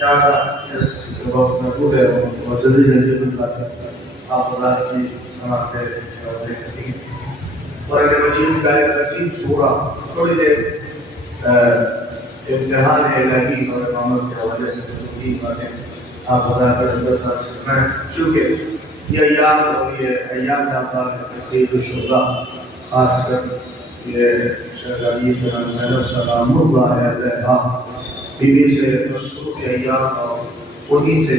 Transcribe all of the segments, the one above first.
لہٰذا اس وقت میں بولے اور جلدی جلدی بتلا کر آپ خدا کی سماعت ہے قرآن مجید کا ایک عظیم سورہ تھوڑی دیر امتحان الہی اور امامت کے حوالے سے تقریب باتیں آپ خدا کا اندر سکھائیں، چونکہ یہ ایام اور یہ ایام آسان ہے سید الشہداء خاص کر یہ شہزادی جناب زینب سلام اللہ علیہا بیوی سے مصروف ایام اور انہی سے،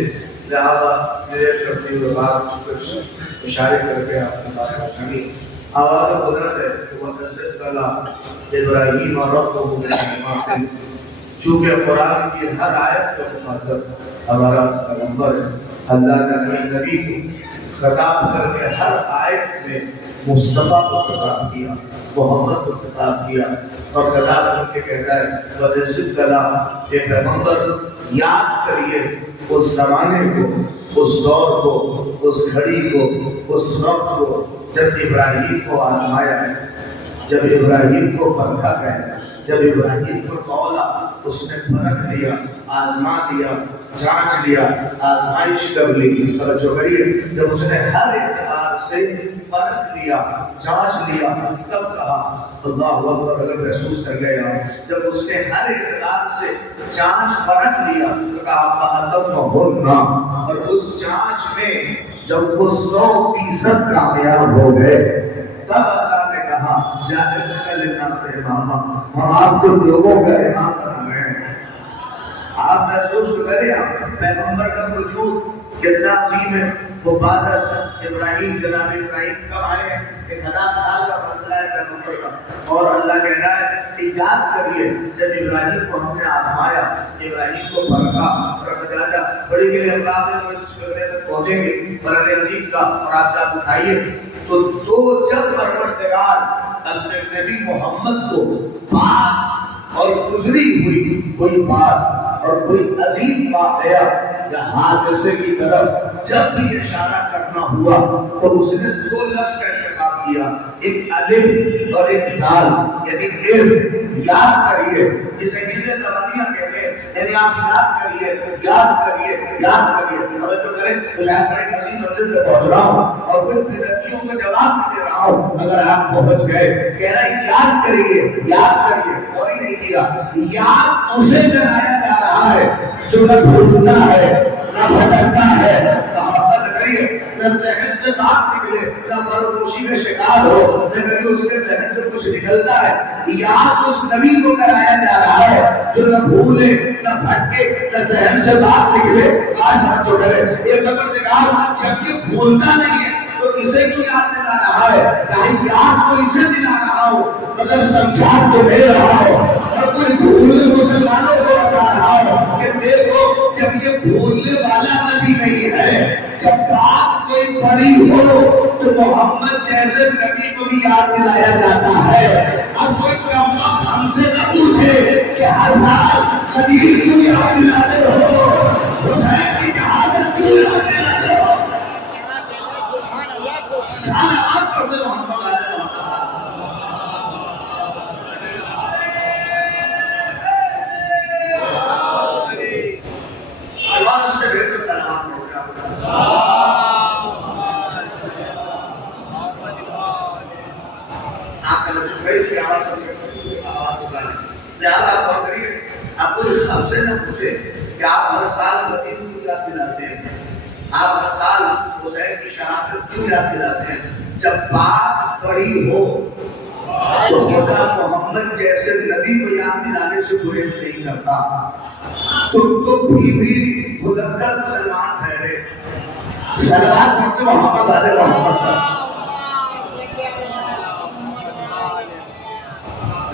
لہذا میرے کرتے ہوئے بات کچھ اشارے کر کے آپ کی بات سنی آواز قدرت ہے کہ وَتَسِدْ قَلَا ابراہیم رَبُّهُ بِالْحِمَاقِ، چونکہ قرآن کی ہر آیت کا مخاطب ہمارا پیغمبر ہے، اللہ نے نبی کو خطاب کر کے ہر آیت میں مصطفیٰ کو خطاب کیا، محمد کو خطاب کیا اور خطاب کر کے کہتا ہے وَتَسِدْ قَلَا کہ پیغمبر یاد کریے اس زمانے کو، اس دور کو، اس گھڑی کو، اس وقت کو جب ابراہیم کو آزمایا ہے، جب ابراہیم کو پرکھا گیا، جب ابراہیم کو تولا، اس نے پرکھ لیا، آزما لیا، جانچ لیا، آزمائش کر لی، توجہ کریے، جب اس نے ہر اعتبار سے پرکھ لیا، جانچ لیا، تب کہا اللہ اکبر، اگر محسوس کر گیا، جب اس نے ہر اعتبار سے جانچ پرکھ لیا تو کہا فَأَتَمَّهُنَّ، اور اس جانچ میں جب وہ 100% کامیاب ہو گئے تب اللہ نے کہا جَعَلْنَاكَ لِلنَّاسِ إِمَامًا، ہم آپ کو لوگوں کا امام بنا رہے ہیں۔ آپ محسوس کریں پیغمبر کا وجود کتنا عظیم ہے، وہ بعد ابراہیم جناب ابراہیم کب آئے ہیں، 1000 سال کا فاصلہ ہے پیغمبر کا، اور اللہ کہہ رہا ہے کہ یاد کریے جب ابراہیم کو ہم نے آزمایا، ابراہیم کو پرکھا، رب جاجا بڑی کے لیے امراض ہے جو اس فکرے تک پہنچیں گے قرآن عظیم کا، اور آپ جب اٹھائیے تو جب پروردگار اپنے نبی محمد کو پاس اور گزری ہوئی کوئی بات اور کوئی عظیم واقعہ یا حادثے کی طرف جب بھی اشارہ کرنا ہوا تو اس نے 2 لفظ کا انتخاب کیا، ایک الف اور ایک زال، یعنی یاد کریے، جسے چیزیں زبانیاں کہتے ہیں، یعنی آپ یاد کریے، یاد کریے، یاد کریے، اور جو کریں تو میں بڑے عظیم منزل پہ پہنچ رہا ہوں اور کوئی بدعتیوں کو جواب دے رہا ہوں، اگر آپ پہنچ گئے کہہ رہا ہے یاد کریے، یاد کریے، اور ہی نہیں کیا، یاد اسے کرایا جا رہا ہے جو نہ بھولنا ہے نہ بھٹکنا ہے، نہ ذہن سے بات نکلے، نہ فراموشی میں شکار ہو، لیکن اس کے ذہن سے کچھ نکلتا ہے، یاد اس نبی کو کرایا جا رہا ہے جو نہ بھولے نہ بھٹکے نہ ذہن سے بات نکلے۔ آج ہم تو ڈرے یہ پروردگار جب یہ بھولتا نہیں ہے تو اسے کیوں یاد دلا رہا ہے، کہیں یاد تو اسے دلا رہا ہو مگر سمجھا تو دے رہا ہو، اور کوئی بھولے مسلمانوں کو بتا رہا ہو کہ دیکھو جب یہ بھولنے والا نبی نہیں ہے، جب بات کوئی بڑی ہو تو محمد جیسے نبی کو بھی یاد دلایا جاتا ہے۔ اب کوئی ہم سے نہ پوچھے کہ ہر سال نبی کیوں یاد دلاتے ہو، حسین کی شہادت کیوں یاد دلاتے ہو، سلامات کرتے ہو ہم کو اللہ سے بہتر سلامات ہو گیا۔ آپ کا جو بھائی کی آواز ہو سکتی ہے، آواز سنانے لہٰذا آپ غور کریے، آپ کو ہم سے نہ پوچھے کہ آپ ہر سال مدین کیوں یاد دلاتے ہیں، آپ ہر سال حسین کی شہادت کیوں یاد دلاتے ہیں، جب بات بڑی ہو تو خدا محمد جیسے نبی کو یاد دلانے سے گریز نہیں کرتا۔ تم تو بھی بلندر مسلمان ٹھہرے، سلوات پڑھتے محمد علیہ محمد،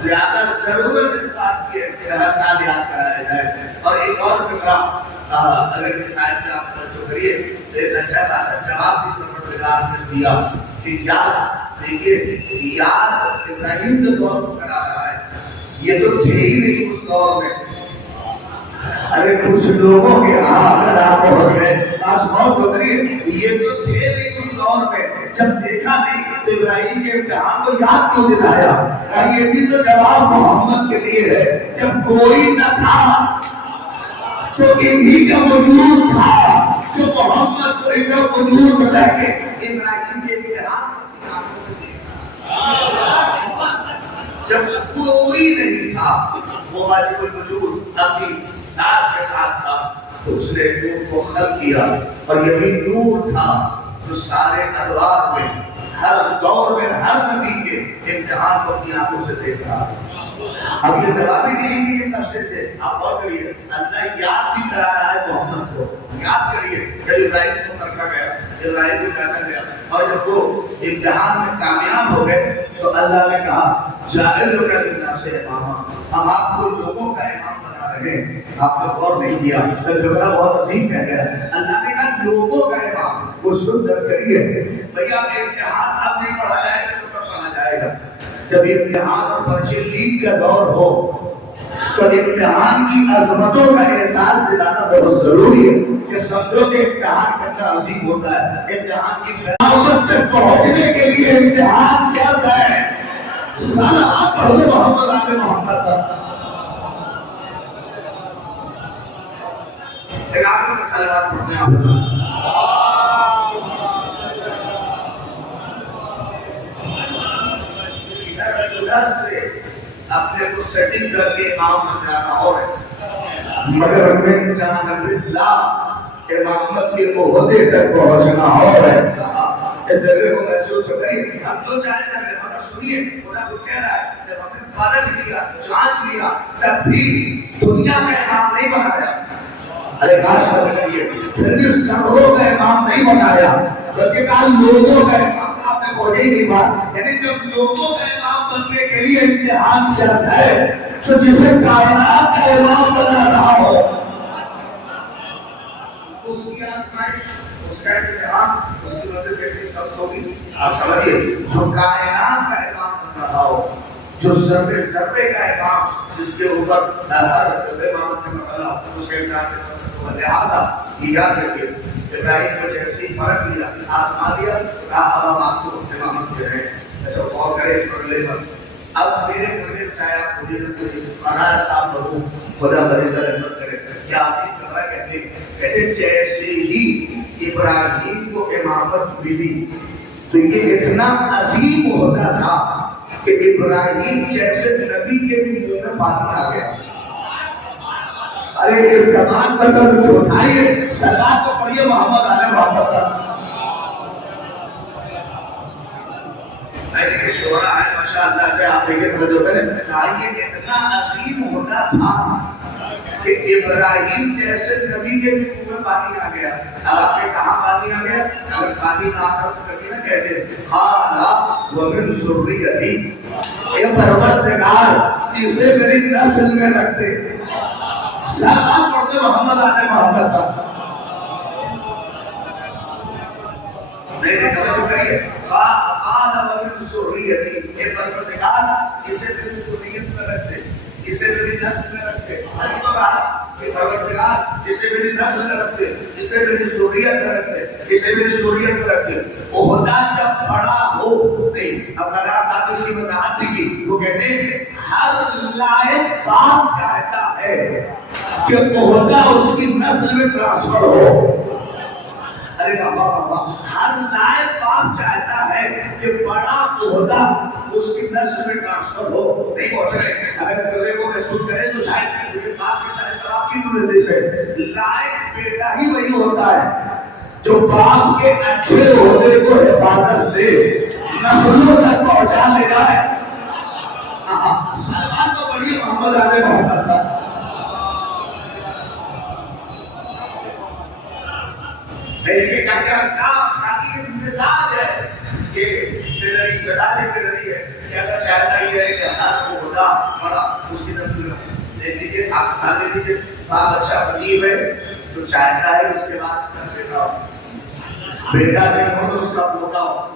لہذا ضرورت اس بات کی ہے کہ ہر سال یاد کرایا جائے۔ اور ایک اور فکرہ اگر اس آیت میں آپ توجہ کریے تو ایک اچھا خاصا جواب بھی پروردگار نے دیا کہ یاد دیکھیے، یاد ابراہیم کے دور میں کرا رہا ہے، یہ تو تھے ہی نہیں اس دور میں۔ ارے کچھ لوگوں کے اگر آپ پہنچ گئے آج غور تو کریے، یہ تو تھے نہیں اس دور میں، جب دیکھا نہیں تو ابراہیم کے امتحان کو یاد کیوں دلایا؟ یہ بھی تو جواب محمد کے لیے ہے، جب کوئی نہ تھا تو انہی کا وجود تھا جو محمد کو ان کا وجود رہ کے ابراہیم کے امتحان کو اپنی آنکھوں سے دیکھا. جب کوئی نہیں تھا وہ واجب الوجود اپنی ذات کے ساتھ تھا تو اس نے نور کو خلق کیا اور یہی نور تھا جو سارے ادوار میں ہر دور میں ہر نبی کے امتحان کو اپنی آنکھوں سے دیکھ رہا. اب یہ جواب ہی نہیں کہ یہ تفسیر تھے. آپ غور کریے اللہ یاد بھی کرا رہا ہے محمد کو. یاد کریے جب ابراہیم کو ترکا گیا, ابراہیم کو جانا گیا اور جب وہ امتحان میں کامیاب ہو گئے تو اللہ نے کہا جاعلک للناس اماما, ہم آپ کو لوگوں کا امام بنا رہے ہیں. آپ نے غور نہیں کیا, جملہ بہت عظیم کہہ گیا. اللہ نے کہا لوگوں کا امام. وہ سن در کریے بھیا امتحان آپ نہیں پڑھا جائے گا تو کب پڑھا جائے گا؟ جب امتحان اور پرچے لیک کا دور ہو تو امتحان کی عظمتوں کا احساس دلانا بہت ضروری ہے کہ سمجھو کہ امتحان کتنا عظیم ہوتا ہے. امتحان کی قیامت تک پہنچنے کے لیے امتحان شرط ہے. صلوات پڑھو محمد آل محمد کا. ایک آخر کا صلوات پڑھتے ہیں سے اپنے کو سیٹنگ کر کے امام بن جانا اور ہے, مگر میں جان اللہ امامت کے عہدے تک پہنچنا اور ہے. اس جگہ کو محسوس کریے. ہم تو جانتے ہیں مگر سنیے خدا کو کہہ رہا ہے جب ہم نے پرکھ لیا جانچ لیا تب بھی دنیا کا امام نہیں بنایا. ارے کاش بات کریے پھر بھی سبوں کا امام نہیں بنایا بلکہ کہا لوگوں کا امام. آپ نے بولی نہیں بات, یعنی جب لوگوں کا امام بننے کے لیے امتحان شرط ہے تو جسے کائنات کا امام بنا رہا ہو اس کی آزمائش, اس کا امتحان, اس کی وجہ کتنی سخت ہوگی. آپ سمجھیے جو کائنات کا امام بن رہا ہو, جو ذرے ذرے کا امام جس کے اوپر ہر امامت کا مسئلہ اس کے امتحان کے مسئلہ ہوگا. لہٰذا یاد رکھیے ابراہیم کو جیسے ہی فرق لیا آزما دیا کہا اب ہم آپ کو امامت دے رہے ہیں. ایسا غور کرے اس پر لے پر. اب میرے مجھے چاہے آپ مجھے پڑھا صاحب بہو خدا بریزہ رحمت کرے یا عظیم خبرہ کہتے جیسے ہی ابراہیم کو امامت ملی تو یہ اتنا عظیم ہوتا تھا کہ ابراہیم جیسے نبی کے بھی منہ میں پانی آ گیا. ارے اس زبان پر کچھ اٹھائیے, سلام کو پڑھیے محمد آل محمد کا. پہلے کے شعرا ہے ماشاءاللہ سے آپ دیکھیں توجہ کریں. یہ اتنا عظیم ہوتا تھا کہ ابراہیم جیسے نبی کے بھی منہ میں پانی آ گیا. اب آپ کے کہاں پانی آ گیا؟ اگر پانی نہ آتا تو کبھی نہ کہتے قال ومن ذریتی, اے پروردگار اسے میری نسل میں رکھتے. سلام پڑھتے محمد آل محمد کا. نہیں توجہ کریے. قال ومن ذریتی, اے پروردگار اسے میری ذریت میں رکھتے, اسے میری نسل میں رکھتے. کہ پروردگار اسے میری نسل میں رکھتے, اسے میری ذریت میں رکھتے, اسے میری ذریت میں رکھتے. عہدہ جب بڑا ہو نہیں. اب اللہ صاحب اس کی وضاحت بھی کی. وہ کہتے ہیں ہر لائق باپ چاہتا ہے کہ عہدہ اس کی نسل میں ٹرانسفر ہو. ارے بابا بابا, ہر نائب باپ چاہتا ہے کہ بڑا عہدہ اس کی نسل میں ٹرانسفر ہو. نہیں پہنچ رہے. اگر پورے کو محسوس کریں تو شاید یہ باپ کے سارے ثواب کی وجہ سے لائق بیٹا ہی وہی ہوتا ہے جو باپ کے اچھے عہدے کو حفاظت سے نسلوں تک پہنچا لے گا. سلمان کو پڑھیے محمد آل محمد کا. یہ مزاج ہے, یہ مزاج ہے کہ اگر چاہتا یہ ہے کہ ہر کو خدا بڑا اس کی نسل میں. دیکھ لیجیے آپ ساتھ لے لیجیے, باپ اچھا عجیب ہے تو چاہتا ہے اس کے بعد بیٹا ہو. بیٹا نہیں ہو تو اس کا پوتا ہو.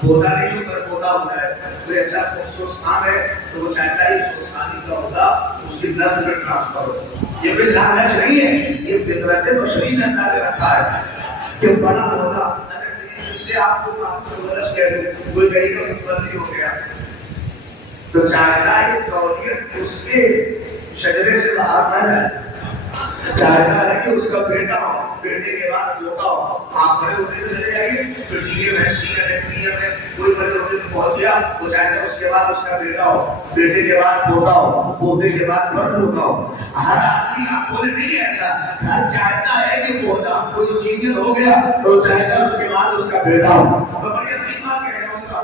پوتا نہیں ہو کر پوتا ہوتا ہے. کوئی اچھا خوشخان ہے تو وہ چاہتا ہے اس خوشخانی کا ہوتا اس کی نسل میں ٹرانسفر ہو. یہ بھی لالچ نہیں ہے, یہ فطرت بشری نے اللہ نے رکھا ہے کہ بڑا ہوتا. جس سے آپ کو غلط کہہ دوں کوئی غریب کا مقبل نہیں ہو گیا تو چاہتا ہے کہ تولیت اس کے شجرے سے باہر نہ جائے. چاہتا ہے کہ اس کا بیٹا ہو، بیٹے کے بعد پوتا ہو. آپ بڑے ہوتے تو چلے جائیے تو ڈی ایم ہے، سی ایم ہے، پی ایم ہے، کوئی بڑے ہوتے تو پہنچ گیا. وہ چاہتا ہے اس کے بعد اس کا بیٹا ہو، بیٹے کے بعد پوتا ہو، پوتے کے بعد بڑھ ہوتا ہو. ہر آدمی آپ بولے نہیں ایسا. ہر چاہتا ہے کہ پوتا کوئی انجینئر ہو گیا تو چاہتا ہے اس کے بعد اس کا بیٹا ہو. تو بڑی عظیم بات کہہ رہا ہوں کا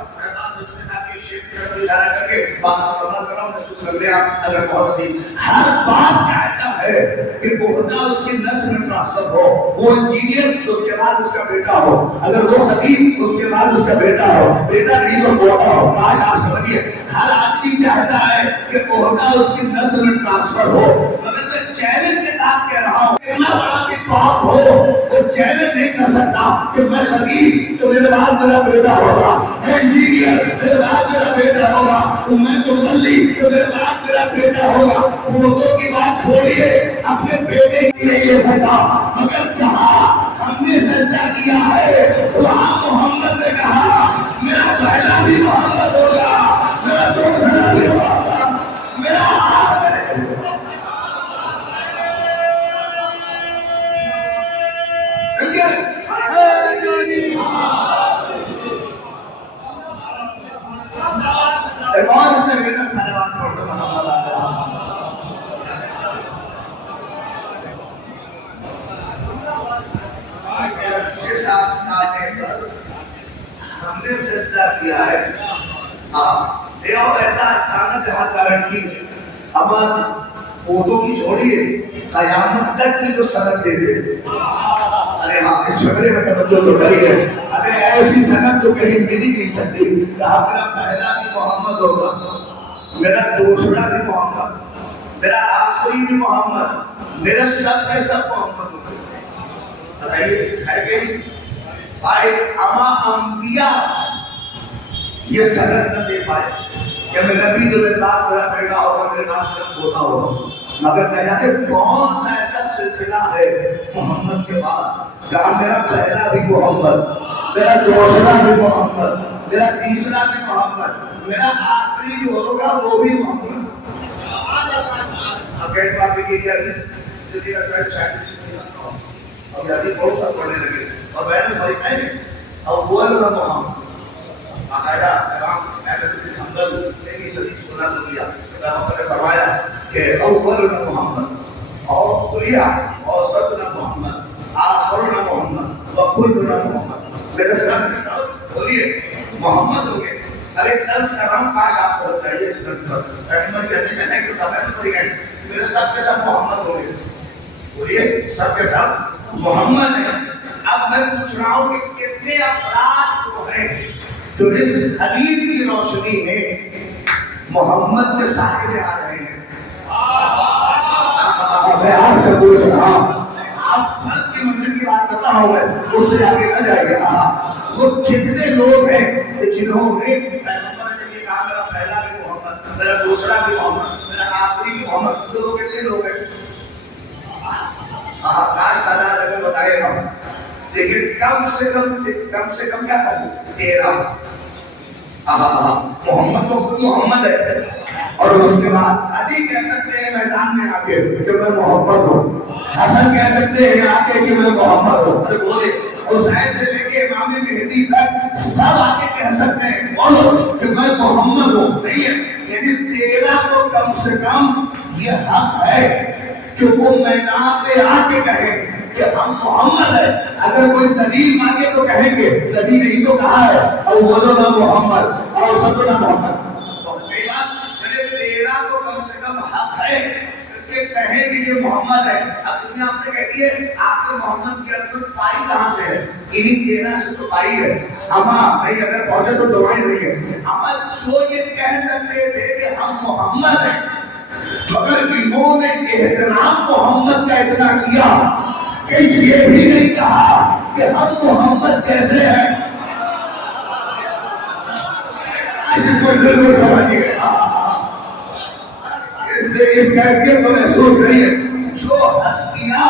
ہر بات چاہتا ہے کہ پوتا اس کی نسل میں ٹرانسفر ہو. وہ انجینئر تو اس کے بعد اس کا بیٹا ہو، اگر وہ حکیم اس کے بعد اس کا بیٹا ہو، بیٹا نہیں تو پوتا ہو. آج آپ سمجھیے ہر آدمی چاہتا ہے کہ پوتا اس کی نسل میں ٹرانسفر ہو. مگر میں چیلنج کے ساتھ کہہ رہا ہوں اتنا بڑا بھی پاپ ہو وہ چیلنج نہیں کر سکتا کہ میں حکیم تو میرے بعد میرا بیٹا ہوگا، میں انجینئر میرے بعد میرا بیٹا ہوگا، تو میں مصلی تو میرے بعد میرا بیٹا ہوگا. پوتوں کی بات چھوڑیے، اپنے بیٹے کی نہیں لے سکتا. مگر جہاں ہم نے سجدہ کیا ہے وہاں محمد نے کہا میرا پہلا بھی محمد ہوگا، میرا دوسرا بھی ہوگا، میرا آخری ہوگا. ایمان سے میرا سلوات پڑھو محمد آتا. جس آستانے پر ہم نے سجدہ کیا ہے ایسا آستانہ جہاں گارنٹی اب پودوں کی چھوڑیے قیامت تک کی جو سند دے دے. ارے ہاں اس شکرے میں توجہ تو کری ہے. ارے ایسی سند تو کہیں مل ہی نہیں سکتی. کہا میرا پہلا بھی محمد ہوگا، میرا دوسرا بھی محمد، میرا آخری بھی محمد، میرا سب کے سب محمد ہوگا. بتائیے ہے کہ بھائی اما انبیاء یہ سند نہ دے پائے کہ میں نبی جو میرے بعد میرا بیٹا ہوگا، میرے بعد میرا پوتا ہوگا. مگر میں کہتے کون سا ایسا سلسلہ ہے محمد کے بعد جہاں میرا پہلا بھی محمد، میرا دوسرا بھی محمد، میرا تیسرا بھی محمد، میرا آخری جو ہوگا وہ بھی محمد. اب کئی بار بھی یہ حدیث جدید اگر شاید اس میں رکھتا ہوں اب یہ حدیث بہت سا پڑھنے لگے اور بہن بھائی کہیں اول محمد باقاعدہ امام احمد بن حنبل نے اس حدیث کو نقل کیا. پیغمبر نے فرمایا کہ اول محمد اور کلیا اوسط محمد آخر محمد وکل محمد. میرے ساتھ بولیے محمد ہو گئے. ارے 10 کرام کاش آپ کو ہوتا ہے اس وقت پر پیغمبر کی حدیث ہے کہ سب پڑھی گئی میرے سب کے سب محمد ہو گئے. بولیے سب کے سب محمد ہے. اب میں پوچھ رہا ہوں کہ کتنے افراد کو ہیں جو اس حدیث کی روشنی میں محمد کے سائے آ رہے ہیں. میں آپ سے پوچھ رہا ہوں، آپ فرد کی منزل کی بات کرتا ہوں میں اس سے آگے نہ جائے گا. وہ کتنے لوگ ہیں جنہوں نے پیغمبر نے یہ کہا میرا پہلا بھی محمد، میرا دوسرا بھی محمد، میرا آخری بھی محمد. لوگ کتنے لوگ ہیں؟ کاش تعداد اگر بتائے ہم دیکھیں کم سے کم کیا کریں 13. محمد تو خود محمد ہے اور اس کے بعد علی کہہ سکتے ہیں میدان میں آ کے کہ میں محمد ہوں، حسن کہہ سکتے ہیں آ کے کہ میں محمد ہوں. ارے بولے حسین سے لے کے امام مہدی تک سب آ کے کہہ سکتے ہیں بولو کہ میں محمد ہوں. نہیں ہے یعنی 13 کو کم سے کم یہ حق ہے کہ وہ میدان پہ آ کے کہے کہ ہم محمد ہے. اگر کوئی دلیل مانگے تو کہیں گے نبی نے ہی تو کہا ہے اولنا محمد اور سبنا محمد. تو 13 کو کم سے کم حق ہے کہ کہیں کہ یہ محمد ہے. اب دنیا آپ نے کہتی ہے آپ کو محمد کی عظمت پائی کہاں سے ہے؟ انہی 13 سے تو پائی ہے. اما بھائی اگر پہنچے تو دعائیں دیں گے. اما جو یہ کہہ سکتے تھے کہ ہم محمد ہیں مگر انہوں نے احترام محمد کا اتنا کیا کہ یہ بھی نہیں کہا کہ ہم محمد جیسے ہیں. اس کو ضرور سمجھیے. اس کیفیت کو محسوس کریے. جو ہستیاں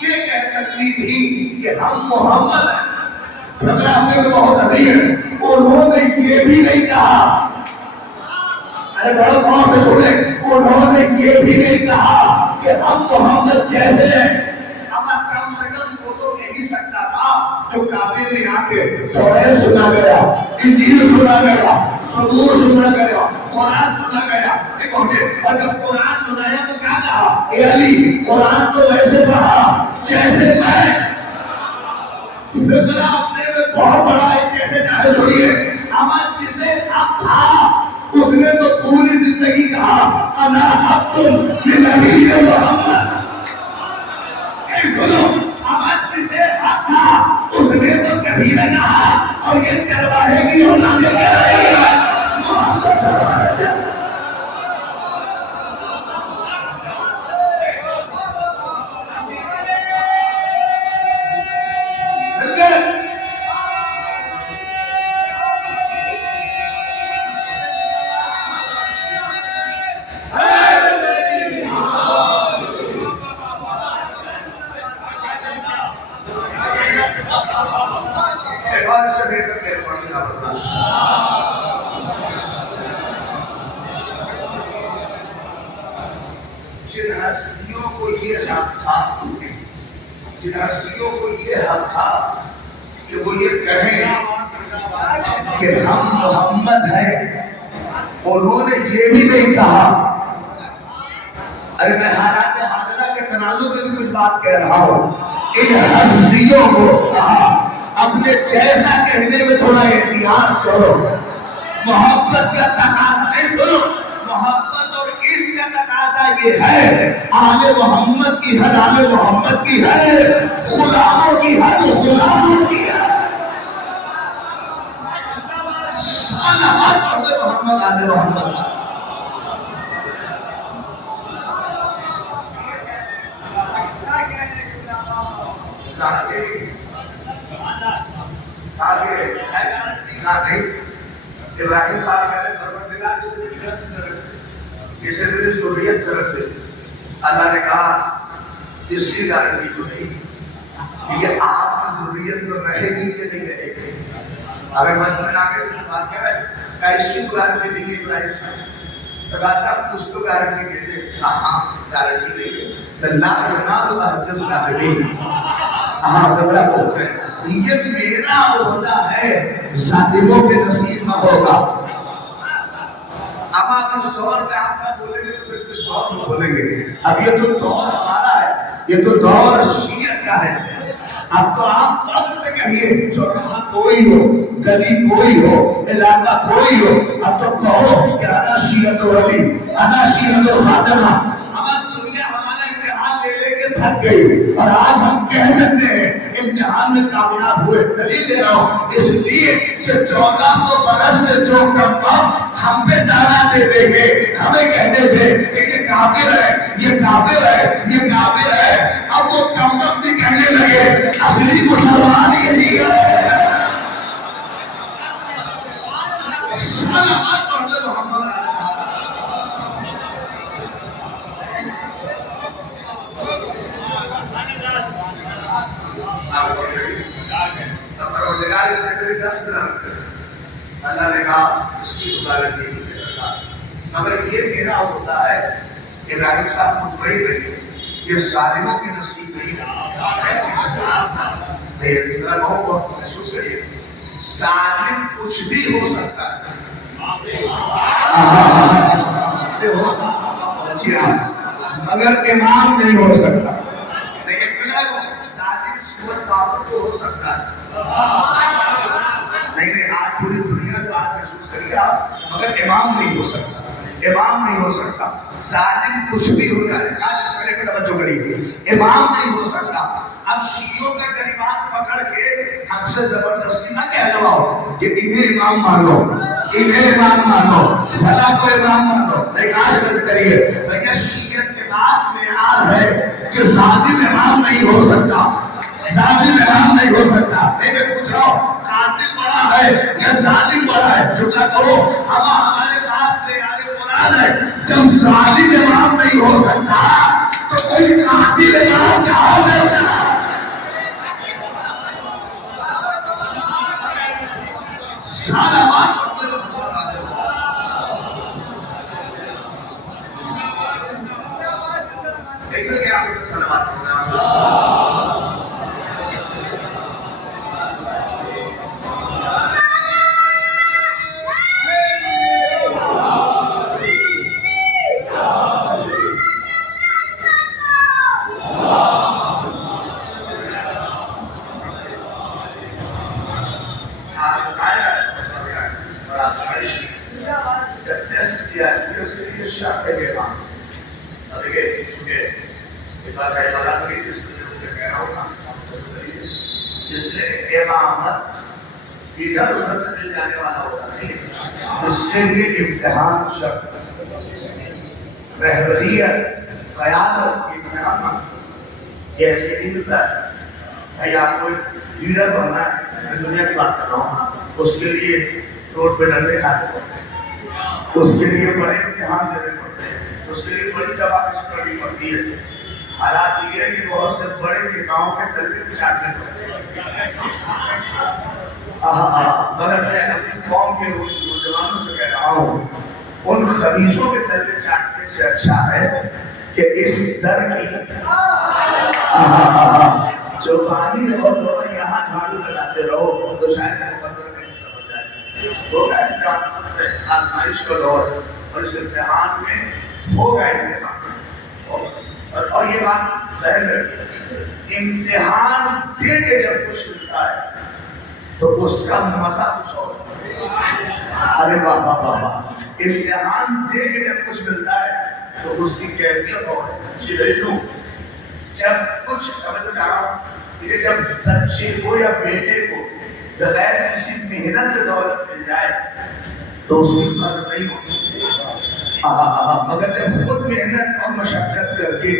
یہ کہہ سکتی تھی کہ ہم محمد ہیں بہت عظیم ہے انہوں نے یہ بھی نہیں کہا. ارے بڑا کون سے بولے انہوں نے یہ بھی نہیں کہا کہ کہ ہم محمد جیسے ہیں. اما کم سے کم وہ تو کہہ ہی سکتا تھا جو کعبے میں آ کے توریت سنا گیا, انجیل سنا گیا, زبور سنا گیا, قرآن سنا گیا. اور جب قرآن سنایا تو کیا کہا, اے علی قرآن تو ویسے پڑھا جیسے میں. ذرا اپنے میں بہت بڑا ہے, جیسے چاہے چھوڑیے. اما جسے اب تھا اس نے تو پوری زندگی کہا انا عبد لنبی محمد. سنو, اما جسے اب تھا اس نے تو کبھی نہ کہا اور یہ چرواہے کی اولاد محمد. جن ہستیوں کو یہ حق تھا کہ وہ یہ کہیں کہ ہم محمد ہیں, انہوں نے یہ بھی نہیں کہا. ارے میں حالات حاضرہ کے تناظر میں بھی کچھ بات کہہ رہا ہوں. ان ہستیوں کو کہا اپنے جیسا کہنے میں تھوڑا احتیاط کرو. محبت کا تقاضا ہے, سنو, محبت اور اس کا تقاضا یہ ہے, آل محمد کی حد آل محمد کی ہے, غلاموں کی حد غلاموں کی ہے. محمد آل محمد. ابراہیم صاحب کہہ رہے پروردگار اسے میری نسل میں رکھ دے, اسے میری ذریت میں رکھ دے. اللہ نے کہا اس کی گارنٹی تو نہیں, یہ آپ کی ذریت تو رہے گی کہ نہیں رہے گی. اگر مسئلہ آ کے بات کہہ رہے کیا اس کی گارنٹی نہیں ہے ابراہیم صاحب, تو کہا صاحب اس کو گارنٹی دے دے. ہاں گارنٹی دے دے. لا ینال عہد الصالحین. ہاں گھبرا بہت ہے, یہ میرا عہدہ ہے, ظالموں کے نصیب میں ہوگا. اب آپ اس دور میں آپ کا بولیں گے تو پھر کس دور میں بولیں گے. اب یہ تو دور ہمارا ہے, یہ تو دور شیعہ کا ہے. اب تو آپ سب سے کہیے, چوراہا کوئی ہو, گلی کوئی ہو, علاقہ کوئی ہو, اب تو کہو کہ انا شیعۃ ولی, انا شیعۃ فاطمہ. اب دنیا ہمارا امتحان لے لے کے تھک گئی, اور آج ہم کہہ سکتے ہیں امتحان میں کامیاب ہوئے. دلیل دے رہا ہوں, اس لیے کہ 1400 برس سے جو کم ہم پہ دانا دیتے گے, ہمیں کہتے تھے کہ یہ کافر ہے, یہ کافر ہے, یہ کافر ہے. اب وہ کم کم بھی کہنے لگے اصلی مسلمان یہی ہے. اللہ نے کہا اس کی گارنٹی نہیں دے سکتا, مگر یہ میرا ہوتا ہے. ابراہیم صاحب مطمئن رہیے, یہ ظالموں کی نصیب نہیں ہے. لوگوں کو محسوس کریے, ظالم کچھ بھی ہو سکتا ہے, مگر امام نہیں ہو سکتا. لیکن ظالم سور بابر کو ہو سکتا ہے. نہیں, آج پوری دنیا کو آج محسوس کریے آپ, مگر امام نہیں ہو سکتا, امام نہیں ہو سکتا. ظالم کچھ بھی ہو جائے, پہلے پہ توجہ کریے, امام نہیں ہو سکتا. اب شیعوں کا کلمات پکڑ کے ہم سے زبردستی نہ کہلواؤ کہ انہیں امام مانو, انہیں امام مانو, بھلا کو امام مانو. نہیں, آج بات کریے بھیا, شیعت کے پاس معیار ہے کہ ظالم امام نہیں ہو سکتا, ظالم امام نہیں ہو سکتا. میں پوچھ رہا ہوں, قاتل بڑا ہے یا ظالم بڑا ہے؟ جملہ کرو. اب ہمارے پاس معیار قرآن ہے. جب ظالم امام نہیں ہو سکتا تو کوئی قاتل امام کیا ہو سکتا؟ امامت ادھر ادھر سے مل جانے والا ہوتا نہیں، اس کے لیے امتحان شرط، رہبریت، قیادت، امتحان یہ ایسے نہیں ملتا ہے. بھائی آپ کو لیڈر بننا ہے، میں دنیا کی بات کر رہا ہوں، اس کے لیے روڈ پہ ڈنڈے کھانے پڑتے ہیں، اس کے لیے بڑے امتحان دینے پڑتے ہیں، اس کے لیے بڑی دفعہ کچھ کرنی پڑتی ہے. حالات یہ ہے کہ بہت سے بڑے نیتاؤں کے تلے بھی چاٹنے پڑتے ہیں. مگر میں اپنی قوم کے نوجوانوں سے کہہ رہا ہوں، ان خبیثوں کے تلے چاٹنے سے اچھا ہے کہ اس در کی جو پانی رہو تو یہاں جھاڑو لگاتے رہو تو شاید مقدر میں سمجھ جائے. ہوگا آزمائش کا دور اور اس امتحان میں ہوگا امتحان. اور یہ بات ظاہر ہے، امتحان دے کے جب کچھ ملتا ہے تو اس کا مزہ کچھ اور. ارے واہ واہ واہ واہ، امتحان دے کے جب کچھ ملتا ہے تو اس کی کیفیت اور ہے. جب کچھ جب بچے کو یا بیٹے کو بغیر کسی محنت کے دولت مل جائے تو اس کی قدر نہیں ہوتی. مگر جب خود محنت اور مشقت کر کے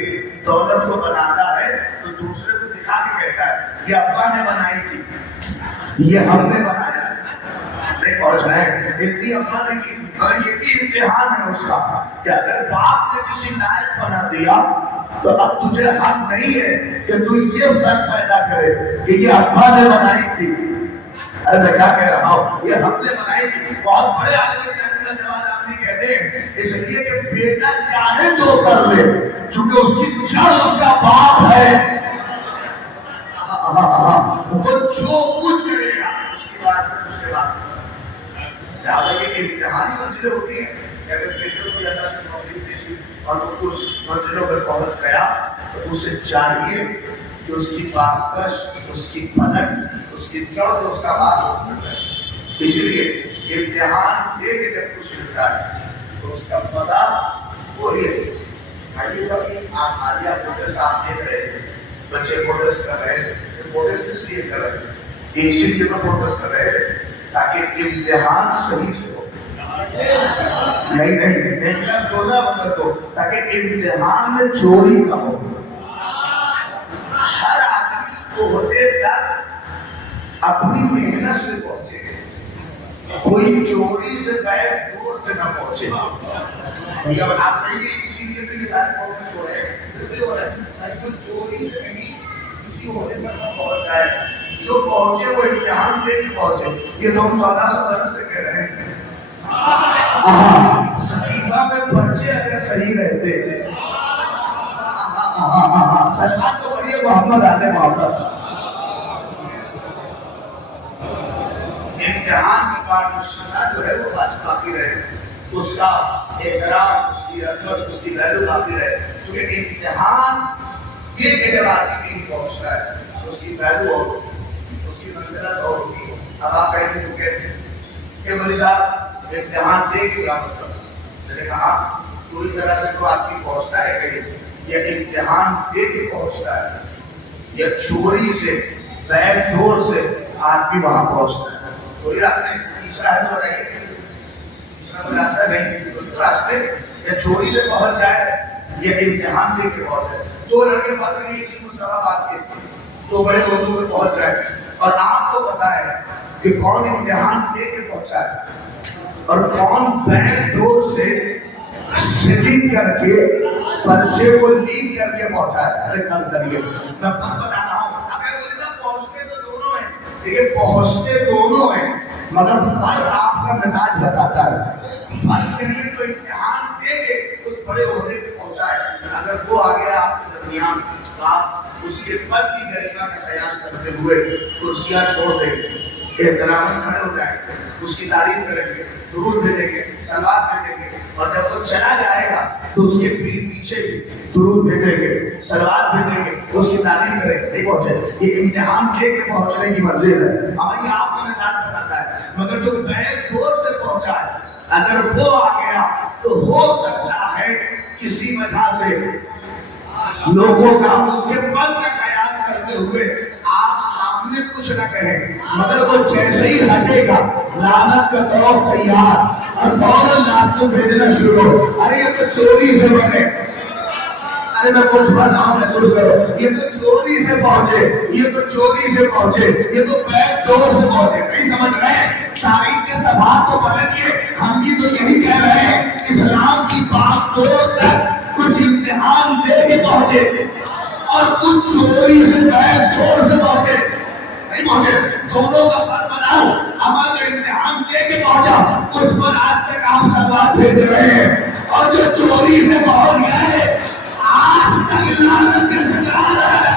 دولت کو بناتا ہے تو دوسرے کو دکھا کے کہتا ہے یہ ابا نے بنائی تھی، یہ ہم نے بنایا ہے. نہیں پہنچ رہے ہیں اتنی ابا نے کی. اور یہ امتحان ہے اس کا کہ اگر باپ نے کسی لائق بنا دیا تو اب تجھے حق نہیں ہے کہ تو یہ فرق پیدا کرے کہ یہ ابا نے بنائی تھی. ارے میں کیا کہہ رہا ہوں، یہ ہم نے بنائی تھی. بہت بڑے آدمی کہتے ہیں اس لیے کہ بیٹا چاہے جو کر لے چونکہ اس کی جڑ اس کا باپ ہے. وہ جو کچھ کرے گا اس کی بات اس کے بعد یہ امتحانی منزلیں ہوتی ہیں. اگر بیٹے کو اللہ کی توفیق دے اور وہ کچھ منزلوں پر پہنچ گیا تو اسے چاہیے کہ اس کی پیشکش، اس کی پلک، اس کی جڑ تو اس کا بات ہوتا ہے. اس لیے امتحان دے کے جب کچھ ملتا ہے تو اس کا پتہ وہی ہے. آئیے کبھی آپ عالیہ فوٹو صاحب دیکھ رہے ہیں، بچے فوٹوز کر رہے ہیں. فوٹوز کس لیے کر رہے ہیں؟ اسی لیے تو فوٹوز کر رہے ہیں تاکہ امتحان صحیح سے ہو. نہیں دوسرا مطلب تو تاکہ امتحان میں چوری نہ ہو. ہر آدمی کو ہوتے تک اپنی محنت سے پہنچے، کوئی چوری سے بیٹھ دور سے نہ پہنچے. جب آپ کہیے اسی لیے بھی یہ سارے فوٹوز ہو رہے ہیں جو چوری سے نہیں کسی ہونے پر نہ پہنچ جائے. جو پہنچے وہ امتحان دے کے پہنچے. یہ لوگ 1400 برس سے کہہ رہے ہیں. صحیفہ میں بچے اگر صحیح رہتے سلمان تو پڑھیے محمد آل محمد. امتحان کی بات جو ہے وہ بات باقی رہے، اس کا احترام، اس کی عظمت، اس کی ویلو باقی رہے. کیونکہ امتحان یہ کہ جب آدمی کہیں پہنچتا ہے تو اس کی ویلو اور اس کی منزلت اور ہوتی ہے. اب آپ کہیں گے تو کیسے کہ مولوی صاحب امتحان دے کے کیا مطلب؟ میں نے کہا پوری طرح سے تو آدمی پہنچتا ہے کہیں یا امتحان دے کے پہنچتا ہے یا چوری سے بیک ڈور سے آدمی وہاں پہنچتا ہے. کوئی راستہ تیسرا ہے تو بتائیے. تیسرا کوئی راستہ نہیں. راستے یا چوری سے پہنچ جائے یا امتحان دے کے پہنچ جائے. دو لڑکے پاس نہیں اسی کو سبب آپ کے دو بڑے عہدوں پہ پہنچ جائے اور آپ کو پتا ہے کہ کون امتحان دے کے پہنچا ہے اور کون بیک ڈور سے سیٹنگ کر کے پرچے کو لیک کر کے پہنچا ہے. ارے کل کریے میں بتا رہا ہوں. اگر پہنچتے تو دونوں ہیں، دیکھیے پہنچتے دونوں ہیں مگر فرق آپ کا مزاج بتاتا ہے. فرض کے لیے تو امتحان دے کے اس بڑے عہدے پہ پہنچا ہے. اگر وہ آ گیا آپ کے درمیان تو آپ اس کے پد کی گریما کا خیال کرتے ہوئے کرسیاں چھوڑ دیں گے، احترام کھڑے ہو جائیں گے، اس کی تعریف کریں گے، درود بھیجیں گے، صلوات بھیجیں گے. اور جب وہ چلا جائے گا تو اس کے پیچھے بھی درود بھیجیں گے، صلوات بھیجیں گے، اس کی تعریف کریں گے. نہیں پہنچے یہ امتحان دے کے پہنچنے کی منزل ہے. ہماری آپ کا مثال بتاتا ہے. مگر جو بیک ڈور سے پہنچا ہے اگر وہ آ گیا تو ہو سکتا ہے کسی وجہ سے لوگوں کا اس کے پد کا خیال کرتے ہوئے آپ سامنے کچھ کچھ نہ کہے مگر وہ جیسے ہی ہٹے گا لعنت کا طوق تیار اور فوراً لعنت کو بھیجنا شروع ہو. ارے یہ تو چوری سے بنے, ارے میں کچھ بتاؤں محسوس کرو, یہ تو چوری سے پہنچے, یہ تو چوری سے پہنچے, یہ تو بیک ڈور سے پہنچے. نہیں سمجھ رہے ہیں تاریخ کے صفحات کو پلٹیے. ہم بھی تو یہی کہہ رہے ہیں اسلام کی باغ ڈور تک کچھ امتحان دے کے پہنچے اور کچھ چوری سے بیک ڈور سے پہنچے. نہیں پہنچے, دونوں کا فرق بناؤ. ہمارا جو امتحان دے کے پہنچا اس پر آج تک آپ سوال بھیج رہے ہیں, اور جو چوری سے پہنچ گئے آج تک لعنت کے شکار ہے.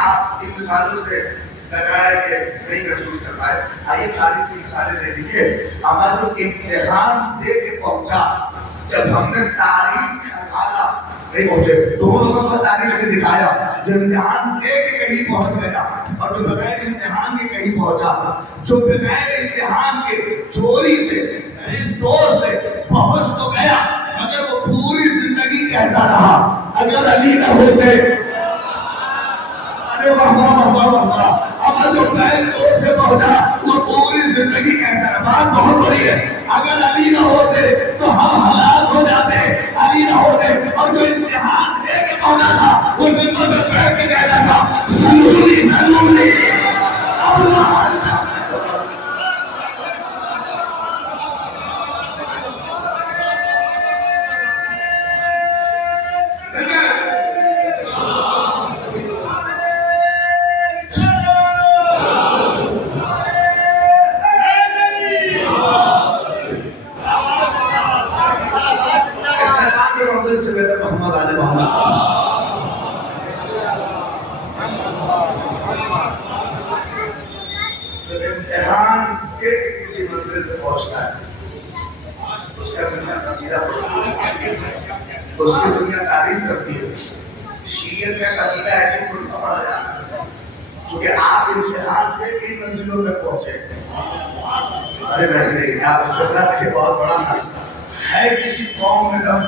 آپ ان مثالوں سے لگ رہا ہے کہ نہیں محسوس کر پائے. آئیے تاریخ کی مثالیں لے لیجیے. ہمارا جو امتحان دے کے پہنچا, جب ہم نے تاریخ نکالا نہیں پہنچے, دونوں کو تاریخ نے دکھایا. جو امتحان دے کے کہیں پہنچ گیا اور جو بغیر امتحان کے کہیں پہنچا. جو بغیر امتحان کے چوری سے دور سے پہنچ تو گیا مگر وہ پوری زندگی کہتا رہا اگر علی نہ ہوتے. اب جو پہلے دور سے پہنچا وہ پوری زندگی کہتا رہا. بات بہت بڑی ہے. اگر علی نہ ہوتے تو ہم ہلاک ہو جاتے, علی نہ ہوتے. اور جو امتحان دے کے پہنچا تھا وہ ممبر پہ بیٹھ کے کہتا تھا ضروری ضروری سے بہتر محمد علی محمد. جب امتحان کے کسی منزل پہ پہنچتا ہے اس کا دنیا قصیدہ پڑھتا ہے, اس کی دنیا تعریف کرتی ہے. شیعت کا قصیدہ ایسے پڑھا پڑا جاتا ہے کیونکہ آپ امتحان سے کن منزلوں تک پہنچے. ارے بہترین آپ خبرہ دیکھے بہت بڑا ہے. کسی قوم میں دم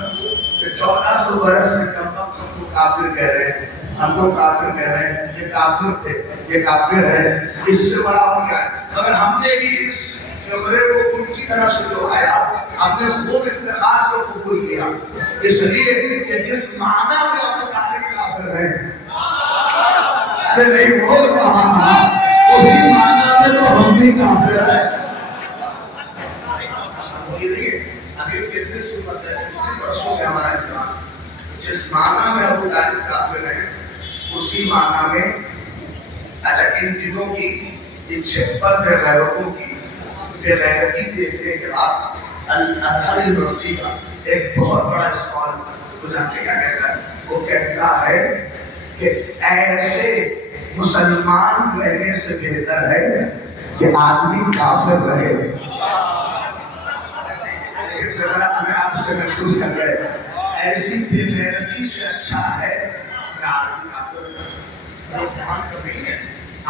1400 برس سے کم وقت ہم کو کافر کہہ رہے ہیں, ہم کو کافر کہہ رہے ہیں. یہ کافر تھے, یہ کافر ہے, اس سے بڑا ہو گیا ہے. مگر ہم نے بھی اس خبرے کو ان کی طرف سے جو آیا ہم نے وہ افتخار سے قبول کیا, اس لیے کہ جس معنی میں ہم طالب کافر ہیں. ارے نہیں بول رہا, اسی معنی میں تو ہم بھی کافر ہیں. ہمارا امتحان جس معنی میں ابو طالب کافر ہیں اسی معنی میں. اچھا ان دنوں کی ان 56 غیرتوں کی بے غیرتی دیکھنے کے بعد الازہر یونیورسٹی کا ایک بہت بڑا اسکال وہ جانتے کیا کہتا ہے, وہ کہتا ہے کہ ایسے مسلمان رہنے سے بہتر ہے کہ آدمی کافر رہے. ہمیں آپ سے محسوس کر گئے ایسی بے غیرتی سے اچھا ہے کہ آدمی کافر رہے. امتحان تو نہیں ہے,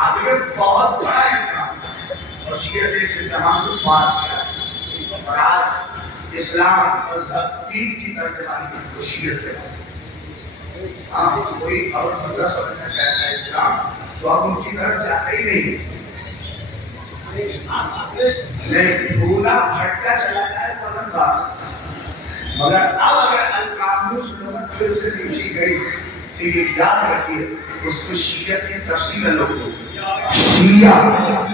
آگے بہت بڑا امتحان اور شیعت اس امتحان کو پار کیا ہے. اور آج اسلام مذہب دین کی ترجمانی کو شیعت کے پاس ہے. ہاں کوئی اور مذہب سمجھنا چاہتا ہے اسلام تو اب ان کی طرف جاتے ہی نہیں. نہیں پورا بھٹکا چلا جائے تو الگ بات, مگر اب اگر القاموس لغت پھر سے لکھی گئی تو یہ یاد رکھیے اس کو شیعت کی تفصیل لوگ شیعہ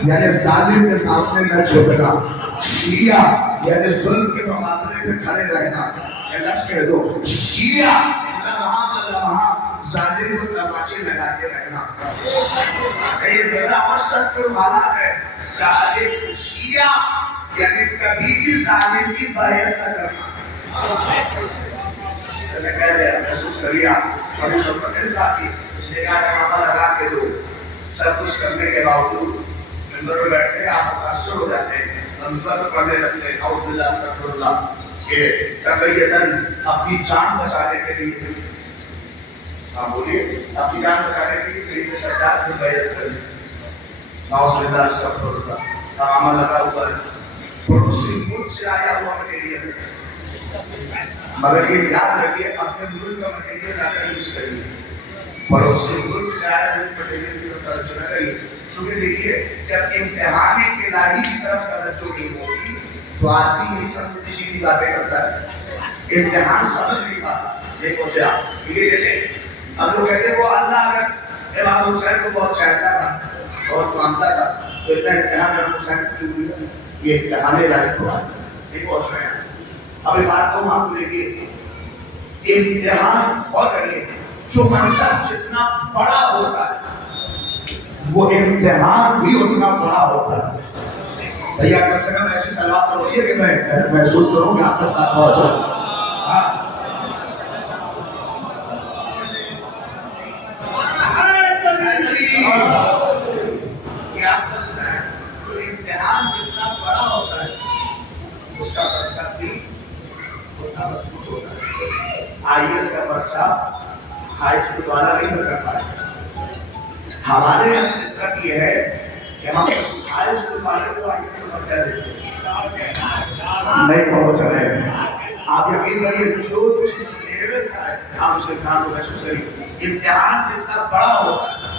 یعنی ظالم کے سامنے نہ جھکنا, شیعہ یعنی ظلم کے مقابلے میں کھڑے رہنا. لفظ کہہ دو شیعہ وہاں ظالم کو تماشے لگاتے رہنا. یہ میرا مقصد تو والا ہے ظالم شیعہ یعنی کبھی بھی ظالم کی بیعت نہ کرنا. میں کہہ رہا محسوس کریے بڑی ضرورت ہے اس بات کی. اس نے کہا کہ لگا کے دو سب کچھ کرنے کے باوجود ممبر میں بیٹھتے آپ متاثر ہو جاتے ہیں, ممبر پڑھنے لگتے ہیں اعوذ باللہ استغفر اللہ کہ تقیداً اپنی جان بچانے کے لیے. ہاں بولیے, اپنی جان بچانے کے لیے صحیح سجاد میں بیعت کریں. نعوذ باللہ استغفر اللہ، کام لگا ہوا ہے، پڑوسی ملک سے آیا ہوا مٹیریل ہے، مگر یہ یاد رکھیے اپنے ملک کا مٹیریل زیادہ یوز کریے، پڑوسی ملک سے آیا ہوا مٹیریل کی توجہ نہ کریے، کیونکہ دیکھیے جب امتحان کی الہی کی طرف توجہ نہیں ہوگی تو آدمی یہی سمجھتی سیدھی باتیں کرتا ہے، امتحان سمجھ نہیں پاتا، نہیں پہنچے آپ، یہ جیسے اب لوگ کہتے ہیں وہ اللہ اگر امام حسین کو بہت چاہتا تھا بہت مانتا تھا تو اتنا امتحان امام حسین کیوں ہوا؟ یہ امتحان لائق ہوا نہیں پہنچ رہے ہیں۔ اب یہ بات کو آپ دیکھیے امتحان اور کریے، جو منصب جتنا بڑا ہوتا ہے وہ امتحان بھی اتنا بڑا ہوتا ہے۔ بھیا کم سے کم ایسی سلام کرویے کہ میں محسوس کروں کہ آپ تک بات پہنچ رہا ہے۔ جو امتحان جتنا بڑا ہوتا ہے اس کا پرچہ بھی اتنا مضبوط ہوتا ہے۔ IAS کا پرچہ ہائی اسکول والا نہیں کر پائے، ہمارے یہاں دقت یہ ہے کہ ہم ہائی اسکول والے کو IAS کا پرچہ دیتے نہیں پہنچ رہے ہیں۔ آپ یقین کریے جو چیز لیول کا ہے آپ اس کے کام کو محسوس کریے، امتحان جتنا بڑا ہوتا ہے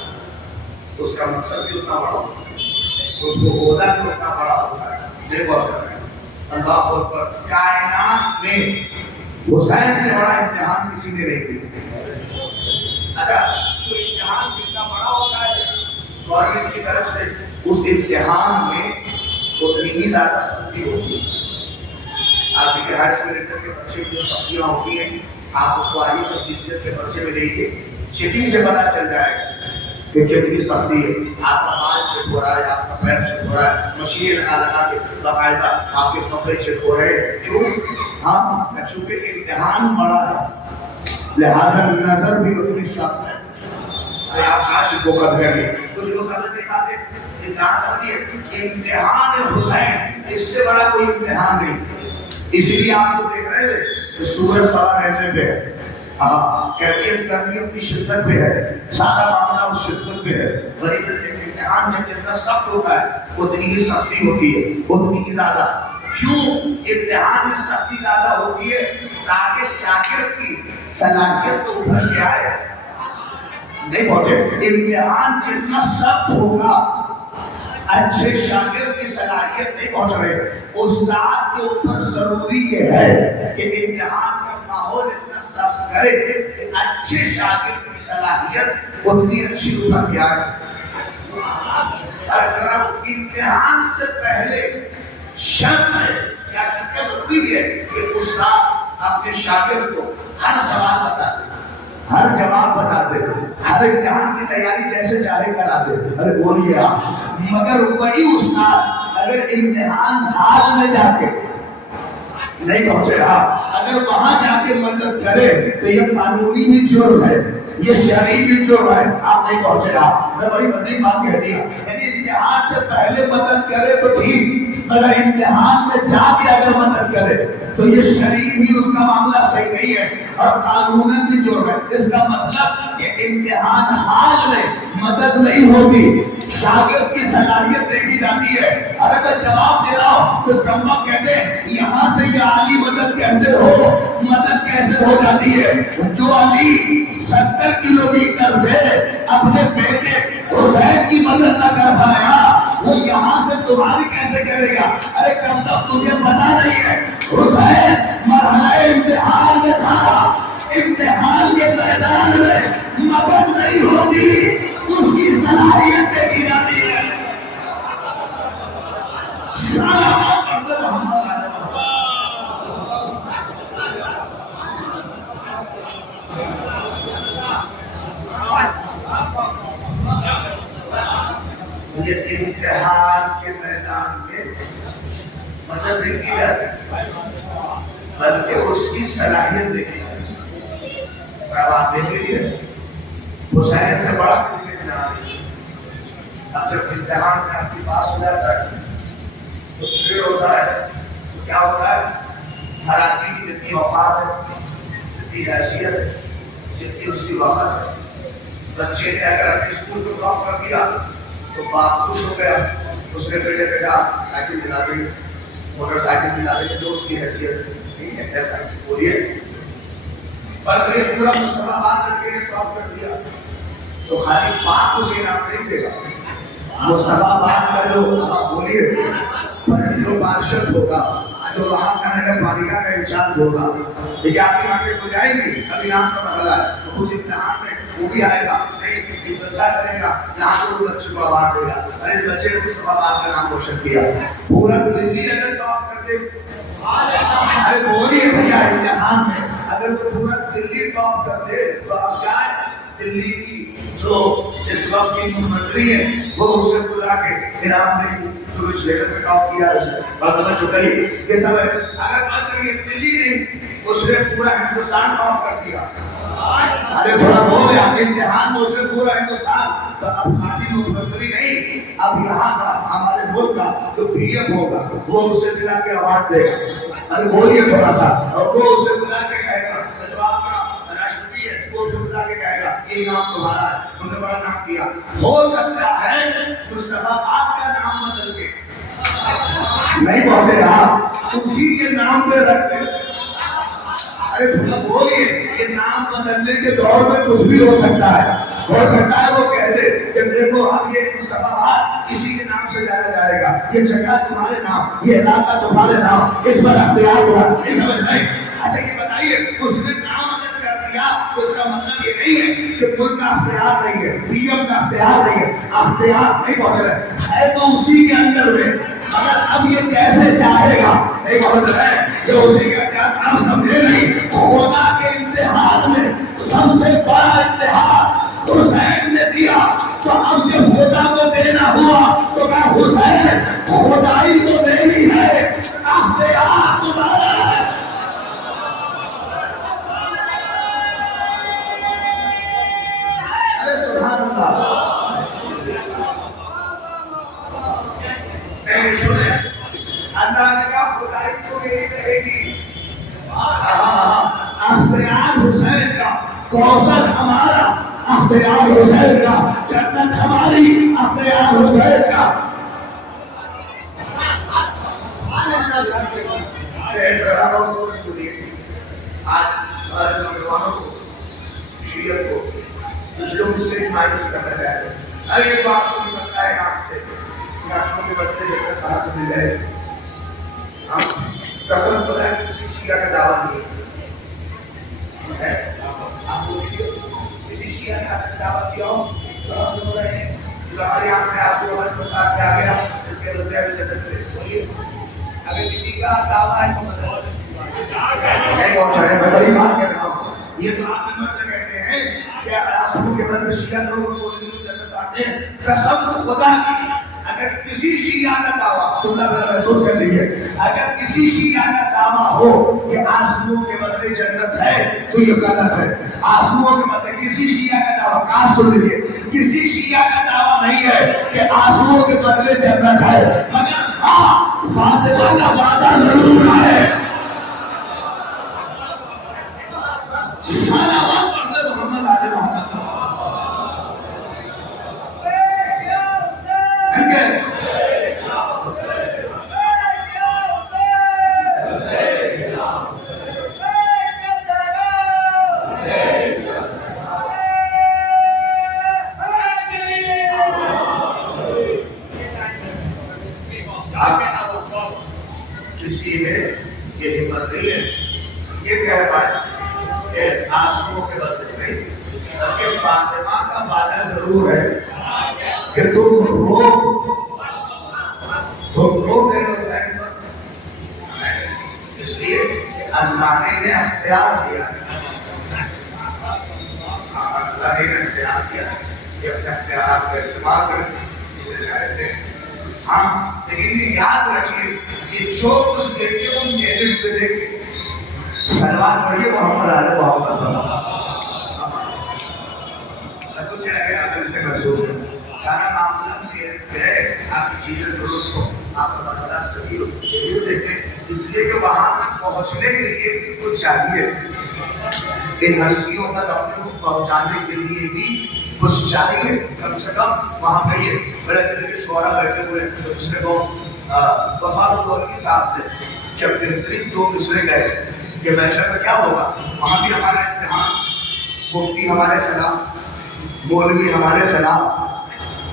اس کا مقصد بھی اتنا بڑا ہوتا ہے، اس کو عہدہ بھی اتنا بڑا ہوتا ہے۔ دیکھو اللہ اکبر، کائنات میں حسین سے بڑا امتحان کسی نے نہیں کیا۔ اچھا جو امتحان جتنا بڑا ہوتا ہے گورنمنٹ کی طرف سے اس امتحان میں اتنی ہی زیادہ سختی ہوتی ہے۔ آج کے ہائی اسکول کے بچے جو سختیاں ہوتی ہیں آپ اس کو آئیے سب DCS کے پرچے میں دیکھیے، چیٹنگ سے پتہ چل جائے گا کہ کتنی سختی ہے۔ آپ کا ہاتھ چیک ہو رہا ہے، آپ کا پیر چیک ہو رہا ہے، مشین لگا کے باقاعدہ آپ کے کپڑے چیک ہو رہے ہیں، کیوں؟ ہاں چونکہ امتحان بڑا ہے لہٰذا نظر بھی اتنی سخت ہے۔ ارے آپ کاش کو قد کریے تو جو سمجھ نہیں پاتے کہاں سمجھیے امتحان حسین اس سے بڑا کوئی امتحان نہیں۔ اسی لیے آپ کو دیکھ رہے ہیں کہ سورج سوا ایسے پہ ہے، ہاں کیفیت گرمی اپنی شدت پہ ہے، سارا معاملہ اس شدت پہ ہے۔ غریب امتحان جب جتنا سخت ہوتا ہے اتنی ہی سختی ہوتی ہے، اتنی ہی زیادہ۔ کیوں امتحان میں سختی زیادہ ہوتی ہے؟ تاکہ شاگرد کی صلاحیت تو ابھر کے آئے، نہیں پہنچے۔ امتحان جتنا سخت ہوگا اچھے شاگرد کی صلاحیت نہیں پہنچ رہے۔ استاد کے اوپر ضروری یہ ہے کہ امتحان کا ماحول اتنا سخت کرے کہ اچھے شاگرد کی صلاحیت اتنی اچھی ابھر کے آئے۔ امتحان سے پہلے شرط ہے، کیا شرط ضروری ہے کہ استاد اپنے شاگرد کو ہر سوال بتا دے، ہر جواب بتا دے، ہر امتحان کی تیاری جیسے چاہے کرا دے۔ ارے بولیے آپ، مگر وہی استاد اگر امتحان حال میں جا کے نہیں پہنچے، اگر وہاں جا کے مدد کرے تو یہ قانونی بھی جرم ہے، یہ شرعی بھی جرم ہے، آپ نہیں پہنچے۔ میں بڑی عظیم بات کہہ دیا، یعنی امتحان سے پہلے مدد کرے تو ٹھیک، اگر امتحان میں جا کے اگر مدد کرے تو یہ شرعی بھی اس کا معاملہ صحیح نہیں ہے اور قانوناً بھی جرم ہے۔ اس کا مطلب کہ امتحان حال میں مدد نہیں ہوگی، شاگرد کی صلاحیت دیکھی جاتی ہے۔ اگر میں جواب دے رہا ہوں تو سمجھو کہتے ہیں یہاں سے یہ عالی مدد کیسے ہو، مدد کیسے ہو جاتی ہے؟ جو علی 70 کلومیٹر سے اپنے بیٹے حسین کی مدد نہ کر پایا وہ یہاں سے تمہاری کیسے کرے گا؟ ارے کم تک تجھے پتا نہیں ہے حسین مرحلہ امتحان میں تھا، امتحان کے میدان میں مدد نہیں ہوتی، اس کی صلاحیت دیکھی جاتی ہے۔ امتحان کے میدان میں مدد نہیں کی جاتی بلکہ اس کی صلاحیت دیکھی جاتی ہے۔ آپ دیکھ لیجیے حسین سے بڑا کسی کا امتحان نہیں۔ اب جب امتحان میں آپ کے پاس ہو جاتا ہے تو پھر ہوتا ہے تو کیا ہوتا ہے؟ ہر آدمی کی جتنی اوقات ہے، جتنی حیثیت ہے، جتنی اس کی وقت ہے، بچے نے اگر اپنے اسکول کو ڈراپ کر دیا تو تو باپ خوش ہو گیا. اس نے بیٹے سے کہا سائیکل دلا دیں, موٹر سائیکل دلا دیں, جو اس کی حیثیت نہیں ہے ایسا بولیے. پر یہ پورا مصطفیٰ آباد کر کے ٹاپ کر دیا تو خالی باپ اسے انعام نہیں دے گا. مصطفیٰ آباد کا جو آپ بولیے جو پارشد ہوگا, جو وہاں کا نگر پالیکا کا انچارج ہوگا, لیکن آپ کی آنکھیں کھل جائیں گی, اب انعام کا مرحلہ ہے, تو اس امتحان میں وہ بھی آئے گا, نہیں جلسہ کرے گا, یہاں سے وہ بچے کو آواز دے گا, ارے اس بچے نے مصطفیٰ آباد کا نام روشن کیا. پورا دلی اگر ٹاپ کر دے, ارے بولیے بھیا امتحان میں اگر پورا دلی ٹاپ کر دے تو اب کیا ہے, دلی کی جو اس وقت کی مکھمنتری ہے وہ اسے بلا کے انعام دیں تو اس لیٹر میں ٹاپ کیا ہے. اور توجہ کریے یہ سب ہے, اگر مگر یہ دلی نہیں اس نے پورا ہندوستان ٹاپ کر دیا. ارے تھوڑا بول رہے ہیں امتحان میں اس نے پورا ہندوستان, تو اب خالی مکھمنتری نہیں, اب یہاں کا ہمارے ملک کا جو پی ایم ہوگا وہ اسے دلا کے اوارڈ دے گا. ارے بولیے تھوڑا سا, اور وہ اسے بلا کے کہے گا جو آپ کا راشٹرپتی ہے وہ اسے بلا کے کہے گا یہ نام تمہارا ہے, تم نے بڑا نام کیا. ہو سکتا ہے مصطفیٰ آپ کا نام بدل کے نہیں پہنچے گا, اسی کے نام پہ رکھ دے. ارے تھوڑا بولیے, یہ نام بدلنے کے دور میں کچھ بھی ہو سکتا ہے. ہو سکتا ہے وہ کہہ دے کہ دیکھو اب یہ مصطفیٰ آباد اسی کے نام سے جانا جائے گا, یہ جگہ تمہارے نام, یہ علاقہ تمہارے نام, اس پر اختیار ہوا. نہیں سمجھ رہے؟ اچھا یہ بتائیے اس نے نام بدل کر دیا, اس کا مطلب یہ نہیں ہے کہ ملک کا اختیار نہیں ہے, پی ایم کا اختیار نہیں ہے, اختیار نہیں پہنچ رہے ہے تو اسی کے اندر میں, مگر اب یہ کیسے چاہے گا نہیں پہنچ رہے, یہ اسی کا اختیار. آپ سمجھے نہیں, خدا کے امتحان میں سب سے بڑا امتحان حسین نے دیا, تو اب جب خدا کو دینا ہوا تو میں حسین خدائی تو دینی ہے, اختیار تمہارا ہے. ارے سبحان اللہ, نہیں سنے, اللہ نے کہا خدائی تو میری رہے گی, اختیار حسین کا, کوثر ہمارا, اختیار حسین کا, جنت ہماری, اختیار حسین کا. آج نوجوانوں کو, شریعت کو کچھ لوگ اس سے مایوس کرنا چاہتے ہیں. ارے یہ بات سنی بنتا ہے آج سے, آسموں کے بچے لے کر کہاں سے مل جائے. قسم خدا ہے کسی شیعہ کا دعویٰ نہیں ہے, آپ بولیے کسی شیعہ کا دعویٰ کیا ہو تو ہم ہو رہے ہیں جو ہمارے یہاں سے آسو ہمارے کو ساتھ کیا گیا اس کے بدلے میں جنت کرے. بولیے اگر کسی کا دعویٰ ہے تو مطلب نہیں پہنچا رہے, میں بڑی بات کہہ رہا ہوں. یہ تو آپ نمبر سے کہتے ہیں کہ آسو کے بدلے شیعہ لوگوں کو جنت آتے ہیں. قسم خدا کی اگر کسی شیعہ کا دعویٰ, سننا ذرا محسوس کر لیجیے, اگر کسی شیعہ کا دعویٰ ہو کہ آنسوؤں کے بدلے جنت ہے تو یہ غلط ہے. آنسوؤں کے بدلے کسی شیعہ کا دعویٰ, کہاں سن لیجیے, کسی شیعہ کا دعویٰ نہیں ہے کہ آنسوؤں کے بدلے جنت ہے, مگر ہاں فاطمہ کا وعدہ ضرور ہے. صلوات پڑھتے محمد آل محمد. کسی میں یہ ہمت نہیں ہے یہ کہہ پائے کہ آنسوؤں کے بدلے نہیں, بلکہ فاطمہ کا وعدہ ضرور ہے کہ تم رو میرے حسین پر, اس لیے اللہ نے اختیار دیا, اللہ نے اختیار دیا کہ اپنے اختیارات کا استعمال کریں جسے چاہتے ہیں. ہاں لیکن یہ یاد رکھیے کہ جو کچھ دیکھے وہ میرے پہ دیکھے. سلمان پڑھیے محمد آل محمد. کچھ آگے سے محسوس ہے, سارا معاملہ سے ہے آپ کی چیزیں درست ہو, آپ کا مسئلہ صحیح ہو, یہ دیکھیں. اس لیے کہ وہاں تک پہنچنے کے لیے کچھ چاہیے, ان ہستیوں تک اپنے کو پہنچانے کے لیے بھی کچھ چاہیے کم سے کم وہاں پہ یہ بڑے طرح کے شعرا بیٹھے ہوئے تو دوسرے کو وفاد الدور کے ساتھ تھے کہ اب بہترین دو دوسرے گئے کہ محشر میں کیا ہوگا. وہاں بھی ہمارا امتحان, مفتی ہمارے خلاف, مولوی ہمارے خلاف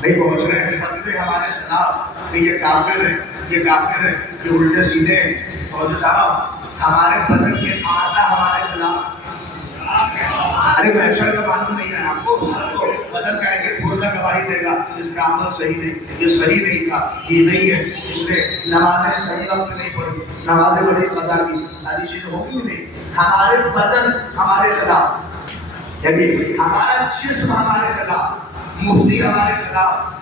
نہیں پہنچ رہے ہیں, خطبے ہمارے خلاف کہ یہ کافر ہے, یہ کافر ہے, یہ الٹے سیدھے ہیں. سوچتا ہمارے بدن کے اعضاء ہمارے خلاف. ارے محشر کا معلوم نہیں ہے آپ کو, بدن کا ایک پرزہ گواہی دے گا اس کا عمل صحیح نہیں, یہ صحیح نہیں تھا, یہ نہیں ہے, اس نے نمازیں صحیح وقت نہیں پڑھی, نمازیں بڑی قضا کی, ساری چیزیں ہوگی نہیں. ہمارے بدن ہمارے خلاف, یعنی ہمارا جسم ہمارے خلاف, مفتی ہمارے خلاف,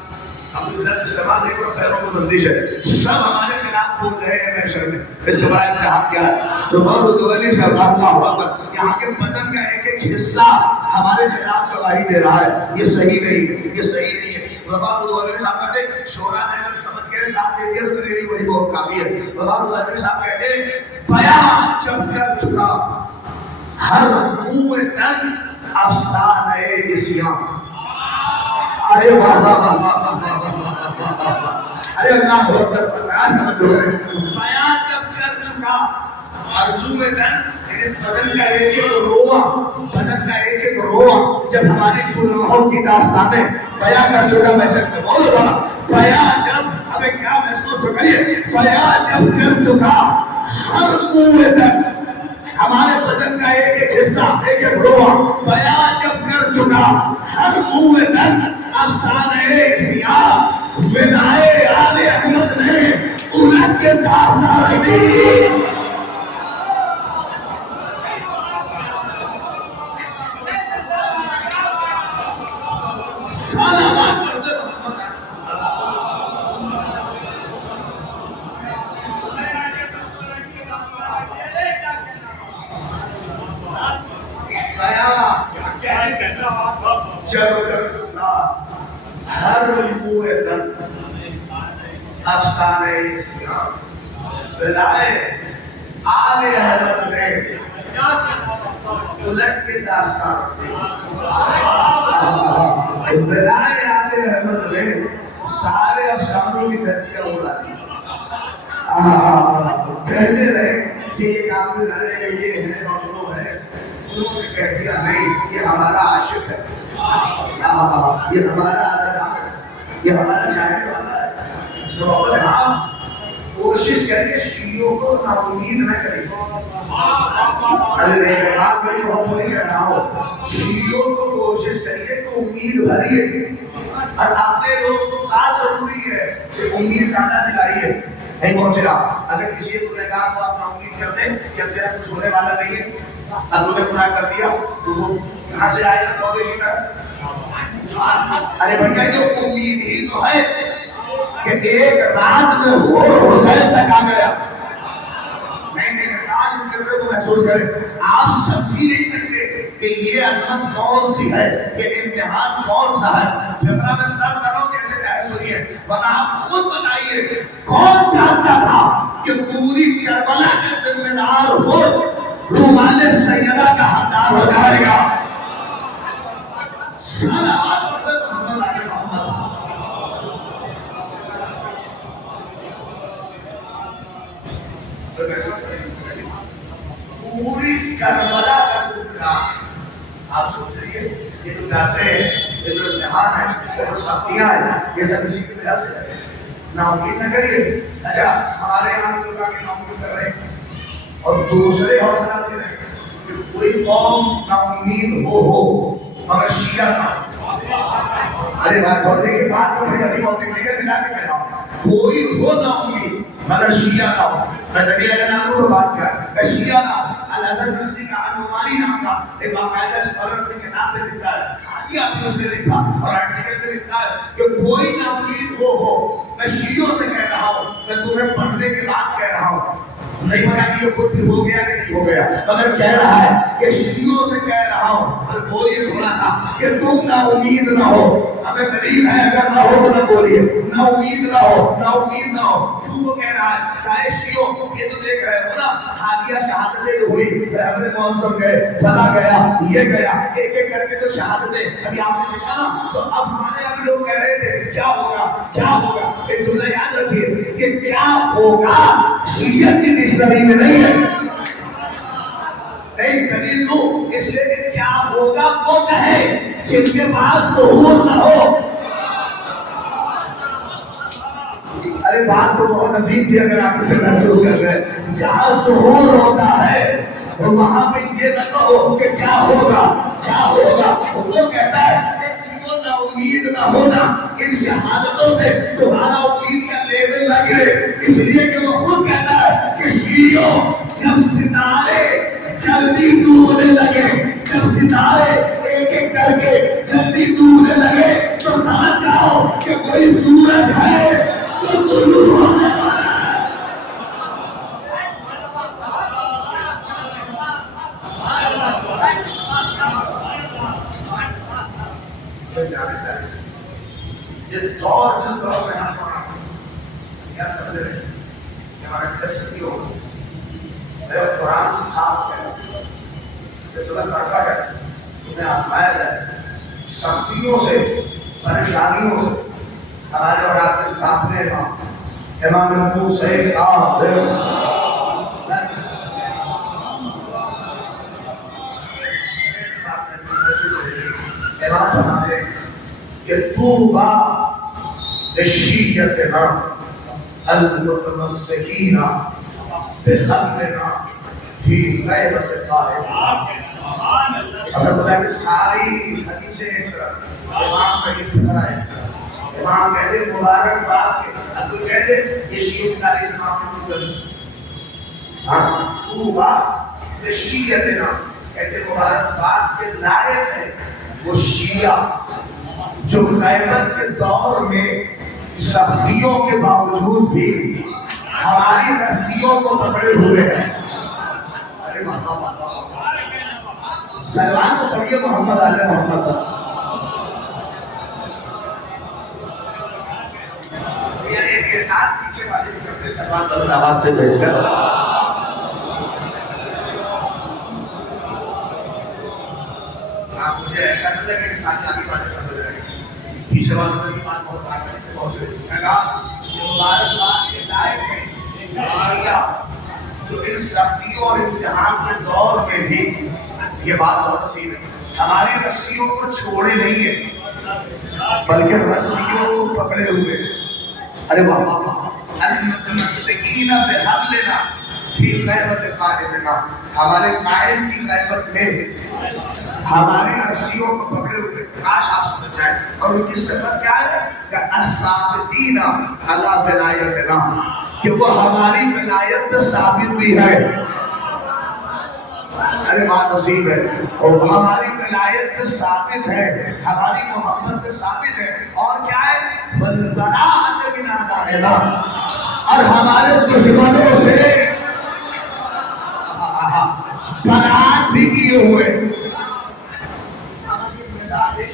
استعمال دیکھو پیروں کو بندش ہے, سب ہمارے خلاف بول رہے ہیں محشر میں. اس سے بڑا امتحان کیا ہے؟ تو بہت دولی سے اللہ اکبر, یہاں کے بدن کا ایک ایک حصہ ہمارے خلاف گواہی دے رہا ہے, یہ صحیح نہیں, یہ صحیح نہیں ہے. بابا دولی صاحب کہتے ہیں شورا نے اگر سمجھ کے داد دے دیا تو میرے لیے وہی بہت کافی ہے. بابا دولی صاحب کہتے ہیں بیان جب کر چکا ہر منہ تن افسانہ اسیان. ارے واہ واہ واہ واہ واہ, ارے اللہ اکبر, بیان جب کر چکا ہر منہ تن, اس بدن کا ایک ایک روواں, بدن کا ایک ایک روواں جب ہمارے گناہوں کی داستانیں بیان کر چکا. محشر میں بہت بڑا بیان جب, ہمیں کیا محسوس ہو گئی ہے, بیان جب کر چکا ہر منہ تن, ہمارے بدن کا ایک ایک حصہ, ایک ایک روح بیان جب کر چکا ہر منہ تن افسانہ اسیان. ودائے آل احمد نے الٹ کے داستان دی. جب کر چکا ہر منہ تن افسانہ اسیان. بلائے آل احمد نے الٹ کے داستان دی. بلائے آل احمد نے سارے افسانوں کی دھرتیاں اڑا دی. کہتے رہے کہ یہ کافر ہے, یہ ہے اور وہ ہے, انہوں نے کہہ دیا نہیں, یہ ہمارا عاشق ہے, یہ ہمارا آزاد ہے, یہ ہمارا چاہنے والا ہے. سوال ہاں کوشش کریے شیعوں کو نا امید نہ کریں. ارے نہیں بات بڑی بہت نہیں کہنا ہو, شیعوں کو کوشش کریے تو امید بھریے, اور اپنے لوگ کو خاص ضروری ہے کہ امید زیادہ دلائیے. نہیں پہنچے گا. اگر کسی گنہگار کو آپ نا امید کرتے کہ اب تیرا کچھ ہونے والا نہیں ہے, اللہ نے گناہ کر دیا تو وہ کہاں سے آئے گا؟ ارے بھیا یہ امید ہی تو ہے کہ ایک رات میں وہ حسین تک آ گیا. نہیں آج ان کے کو محسوس کریں, آپ سمجھ نہیں سکتے کہ یہ عظمت کون سی ہے, یہ امتحان کون سا ہے. فقرہ میں سب کرو کیسے جائز ہوئی ہے, ورنہ آپ خود بتائیے کون جانتا تھا کہ پوری کربلا کے ذمہ دار ہو رومال سیدہ کا حقدار ہو جائے گا. پوری کربلا کا سلسلہ آپ سوچ رہیے, یہ تو پیسے ہے, یہ تو امتحان ہے, یہ تو سختیاں ہیں, یہ سب اسی کی وجہ سے ہے. نا امید نہ کریے. اچھا ہمارے یہاں لوگ نا امید کر رہے ہیں اور دوسرے حوصلہ دے رہے ہیں کہ کوئی قوم نا امید ہو مگر شیعہ نہ ہو. ارے بات بولنے کے بعد تو بڑی عظیم ہوتی ہے, ملا کے کہہ رہا ہوں کوئی ہو نا امید مگر شیعہ نہ ہو. میں نبی علیہ السلام کو بات کیا کہ شیعہ نہ ہو. الازہر یونیورسٹی کا عنوانی نام کا ایک باقاعدہ اسکالر کی کتاب میں لکھتا ہے, آگے آپ نے اس میں لکھا اور آرٹیکل میں لکھتا ہے کہ کوئی نا امید ہو. میں شیعوں سے کہہ رہا ہوں, میں تمہیں پڑھنے کے بعد کہہ رہا ہوں, نہیں پتا کہ یہ خود بھی ہو گیا کہ نہیں ہو گیا, مگر کہہ رہا ہے کہ شیعوں سے کہہ رہا ہوں, اور وہ یہ تھوڑا سا کہ تم نا امید نہ ہو. ہمیں دلیل ہے، اگر نہ ہو تو نہ بولیے، نہ امید نہ ہو، نہ امید نہ ہو، کیوں وہ کہہ رہا ہے چاہے شیعوں، یہ تو دیکھ رہے ہو نا حالیہ شہادتیں جو ہوئی، ہمیں موسم گئے، فلاں گیا، یہ گیا، ایک ایک کر کے تو شہادتیں ابھی آپ نے دیکھا نا، تو اب ہمارے ابھی لوگ کہہ رہے تھے کیا ہوگا کیا ہوگا، ایک جملہ یاد رکھیے کہ کیا ہوگا شریعت کی ڈکشنری میں نہیں ہے، نہیں دلیل دو، اس لیے کہ کیا ہوگا وہ کہے جن کے پاس ظہور نہ ہو۔ ارے بات تو بہت عظیم تھی، اگر آپ اسے محسوس کر رہے ہیں، جہاں ظہور ہوتا ہے وہاں پہ یہ نہ کہو کہ کیا ہوگا کیا ہوگا، وہ کہتا ہے نہ امید نہ ہونا، ان شہادتوں سے تمہارا امید کا لیول نہ گرے، اس لیے کہ وہ خود کہتا ہے کہ شیعوں جب ستارے جلدی ڈوبنے لگے، جب ستارے ایک ایک کر کے جلدی ڈوبنے لگے تو سمجھ جاؤ کہ کوئی سورج ہے جو طلوع ہونے والا ہے۔ یہ دور جس دور میں ہم کیا سمجھ رہے ہیں کہ ہمارا کیسے ہوگا، میرا قرآن صاف ہے، یہ تمہیں پڑھا ہے، تمہیں آزمایا ہے، سختیوں سے پریشانیوں سے ہمارے اور آپ کے سامنے امام موسیٰ کاظم امام فرماتے ہیں کہ طوبیٰ للشیعتنا المتمسکین بحبلنا فی غیبت قائم۔ اصل بتا کہ ساری حدیثیں ایک طرف امام کا یہ فکر ہے، امام کہتے ہیں مبارک بات کے، اب تو کہتے ہیں یہ شیعہ کی تعلیم امام نے دی، طوبیٰ للشیعتنا کہتے ہیں مبارک بات کے لائق ہے وہ شیعہ جو غیبت کے دور میں سختیوں کے باوجود بھی ہماری رسیوں کو پکڑے ہوئے ہیں۔ ارے سلمان کو پڑھیے محمد علیہ محمد، ایک احساس پیچھے والے بھی کرتے سلمان کو آواز سے بھیج کر مجھے ایسا نہیں لگے کہ خالی آگے والے سمجھ رہے ہیں، پیچھے والوں کی بات بہت آگے سے پہنچ رہی ہے۔ یہ مبارک بات کے لائق ہے شیعہ جو ان سختیوں اور امتحان کے دور میں بھی، یہ بات بہت عظیم ہے، ہماری رسیوں کو چھوڑے نہیں ہے بلکہ رسیوں کو پکڑے ہوئے۔ ارے بابا المتمسکین بحبلنا فی غیبت قائمنا، ہمارے قائم کی غیبت میں ہماری رسیوں کو پکڑے ہوئے، کاش آپ سمجھ جائیں۔ اور ان کی صفت کیا ہے کہ الثابتین علی ولایتنا، کہ وہ ہماری ولایت پہ ثابت بھی ہے۔ ارے بات عظیم ہے، اور ہماری ولایت پہ ثابت ہے، ہماری محبت پہ ثابت ہے، اور کیا ہے وَالْبَرَاءَةُ مِنْ أَعْدَائِنَا، اور ہمارے دشمنوں سے برات بھی کیے ہوئے۔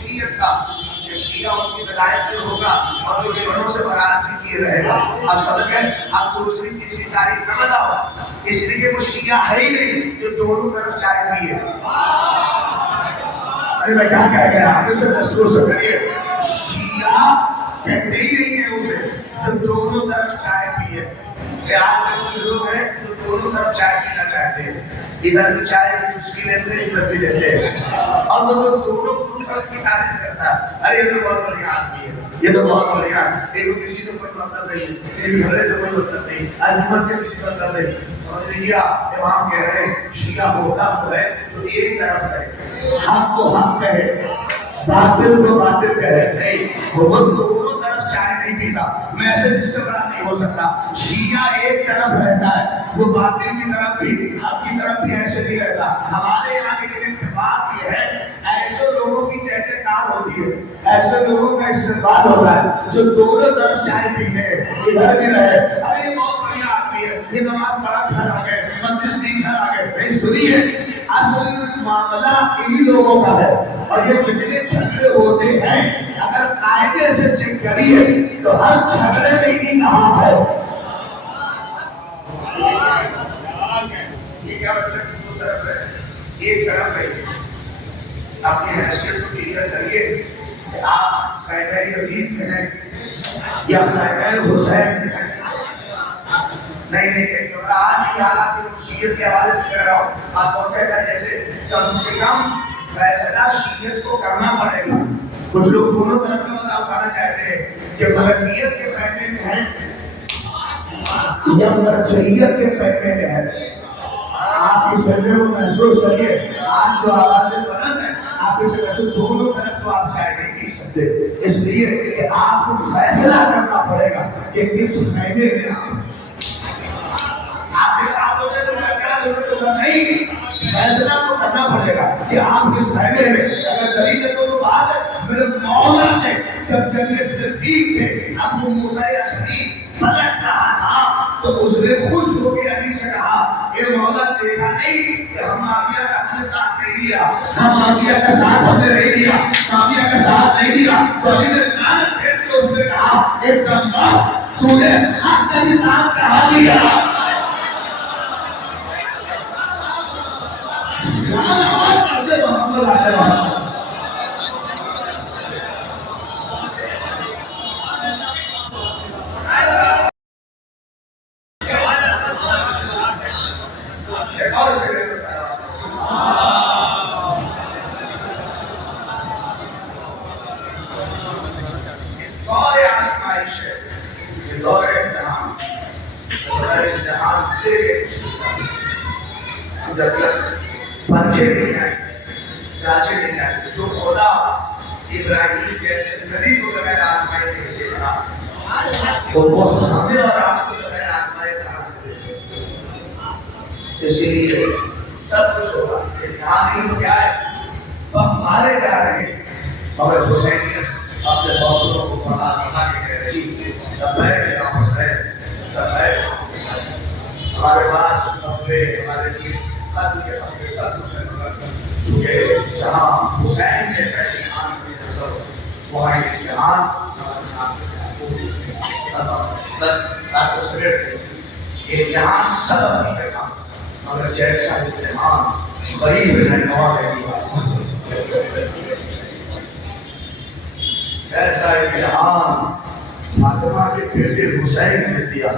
شیعت کا کہ شیعہ ان کی ولایت سے ہوگا اور دشمنوں سے برات بھی کیے رہے گا۔ اب سمجھ گئے، اب دوسری تیسری تاریخ نہ بتاؤ، اس لیے وہ شیعہ ہے ہی نہیں جو دونوں طرف چائے پیے۔ ارے میں کیا کہہ گیا، آپ اسے محسوس کریے، شیعہ کہتے ہی نہیں ہے اسے جو دونوں طرف چائے پیے۔ آج کے کچھ لوگ ہیں جو دونوں طرف چائے پینا چاہتے ہیں، ادھر بھی چائے کی چسکی لیتے ہیں، ادھر بھی لیتے ہیں، اور وہ دونوں طرف کی تعریف کرتا ہے۔ ارے یہ تو بہت بڑھیا آدمی ہے، یہ تو بہت بڑھیا ہے، ایک کسی کو کوئی مطلب نہیں، ایک گھرے سے کوئی مطلب نہیں، حکومت سے کسی مطلب نہیں۔ سمجھ لیجیے، امام کہہ رہے ہیں شیعہ ہوتا تو ہے تو ایک طرف ہے، حق کو حق کہے، باطل کو باطل کہے، نہیں وہ دونوں طرف چائے نہیں پیتا۔ میسج اس سے بڑا نہیں ہو سکتا۔ شیعہ ایک طرف رہتا ہے، وہ باطل کی طرف بھی حق کی طرف بھی ایسے نہیں رہتا۔ ہمارے یہاں کی اتفاق یہ ہے، ایسے لوگوں کی جیسے کار ہوتی ہے، ایسے لوگوں کا استقبال ہوتا ہے جو دونوں طرف چائے پیتے ہیں، ادھر بھی رہے۔ ارے یہ بہت بڑھیا آدمی ہے، یہ نماز پڑھا گھر آ گئے، مجلس نہیں گھر آ گئے۔ نہیں سنیے، اصل معاملہ انہی لوگوں کا ہے، اور یہ جتنے جھگڑے ہوتے ہیں اگر قاعدے سے چیک کریے تو ہر جھگڑے میں ہی کہا ہے یہ کیا مطلب دو طرف ہے ایک طرف ہے اپنی حیثیت کو کلیئر کریے کہ آپ خیبر یزید میں ہیں یا خیبر حسین میں ہیں نہیں آج کی حالات کی شیعت کے حوالے سے کہہ رہا ہوں آپ پہنچے گا جیسے کم سے کم فیصلہ شیعت کو کرنا پڑے گا کچھ لوگ دونوں طرف میں مطلب پانا چاہتے ہیں کہ مغربیت کے فیصلے میں ہیں یا مرجعیت کے فیصلے میں ہیں آپ اس فیصلے کو محسوس کریے آج جو آوازیں بلند ہیں آپ اسے محسوس دونوں طرف تو آپ شاید نہیں کر سکتے اس لیے کہ آپ کو فیصلہ کرنا پڑے گا کہ کس فیصلے میں آپ کے ساتھ ہوتے تو کیا ضرورت ہوگا نہیں فیصلہ تو کرنا پڑے گا کہ آپ کس فیصلے میں اگر دلیل ہے تو بات ہے میرے مولا نے جب جنگ صدیق تھے ابو موسیٰ اشعری پلٹ رہا تھا تو اس نے خوش ہو کے علی سے کہا اے مولا دیکھا نہیں کہ ہم معاویہ کا اپنے ساتھ نہیں دیا ہم معاویہ کا ساتھ ہم نے نہیں دیا معاویہ کا ساتھ نہیں دیا تو علی نے لعنت پھیر کے اس نے کہا اے دماغ تو نے حق کا نظام کہا دیا محمد علیہ وسلم جو خدا ابراہیم جیسے نبی کو بغیر آزمائے نہیں دیتا وہ ہمیں اور آپ کو بغیر آزمائے کہاں سے دیتے اس لیے سب کچھ ہوگا امتحان نہیں تو کیا ہے وقت مارے جا رہے ہیں مگر حسین اپنے حوصلوں کو بڑھا کے کہہ رہی لبیک یا حسین لبیک ہمارے پاس نبے ہمارے لیے قتل کے اپنے ساتھ حسین کیونکہ جہاں حسین جیسا امتحان میں نظر وہاں امتحان ہمارے سامنے بس آپ کو سمیٹ دیں یہ امتحان سب اپنی جگہ مگر جیسا امتحان غریب ہے نواز ہے جیسا امتحان فاطمہ کے بیٹے حسین نے دیا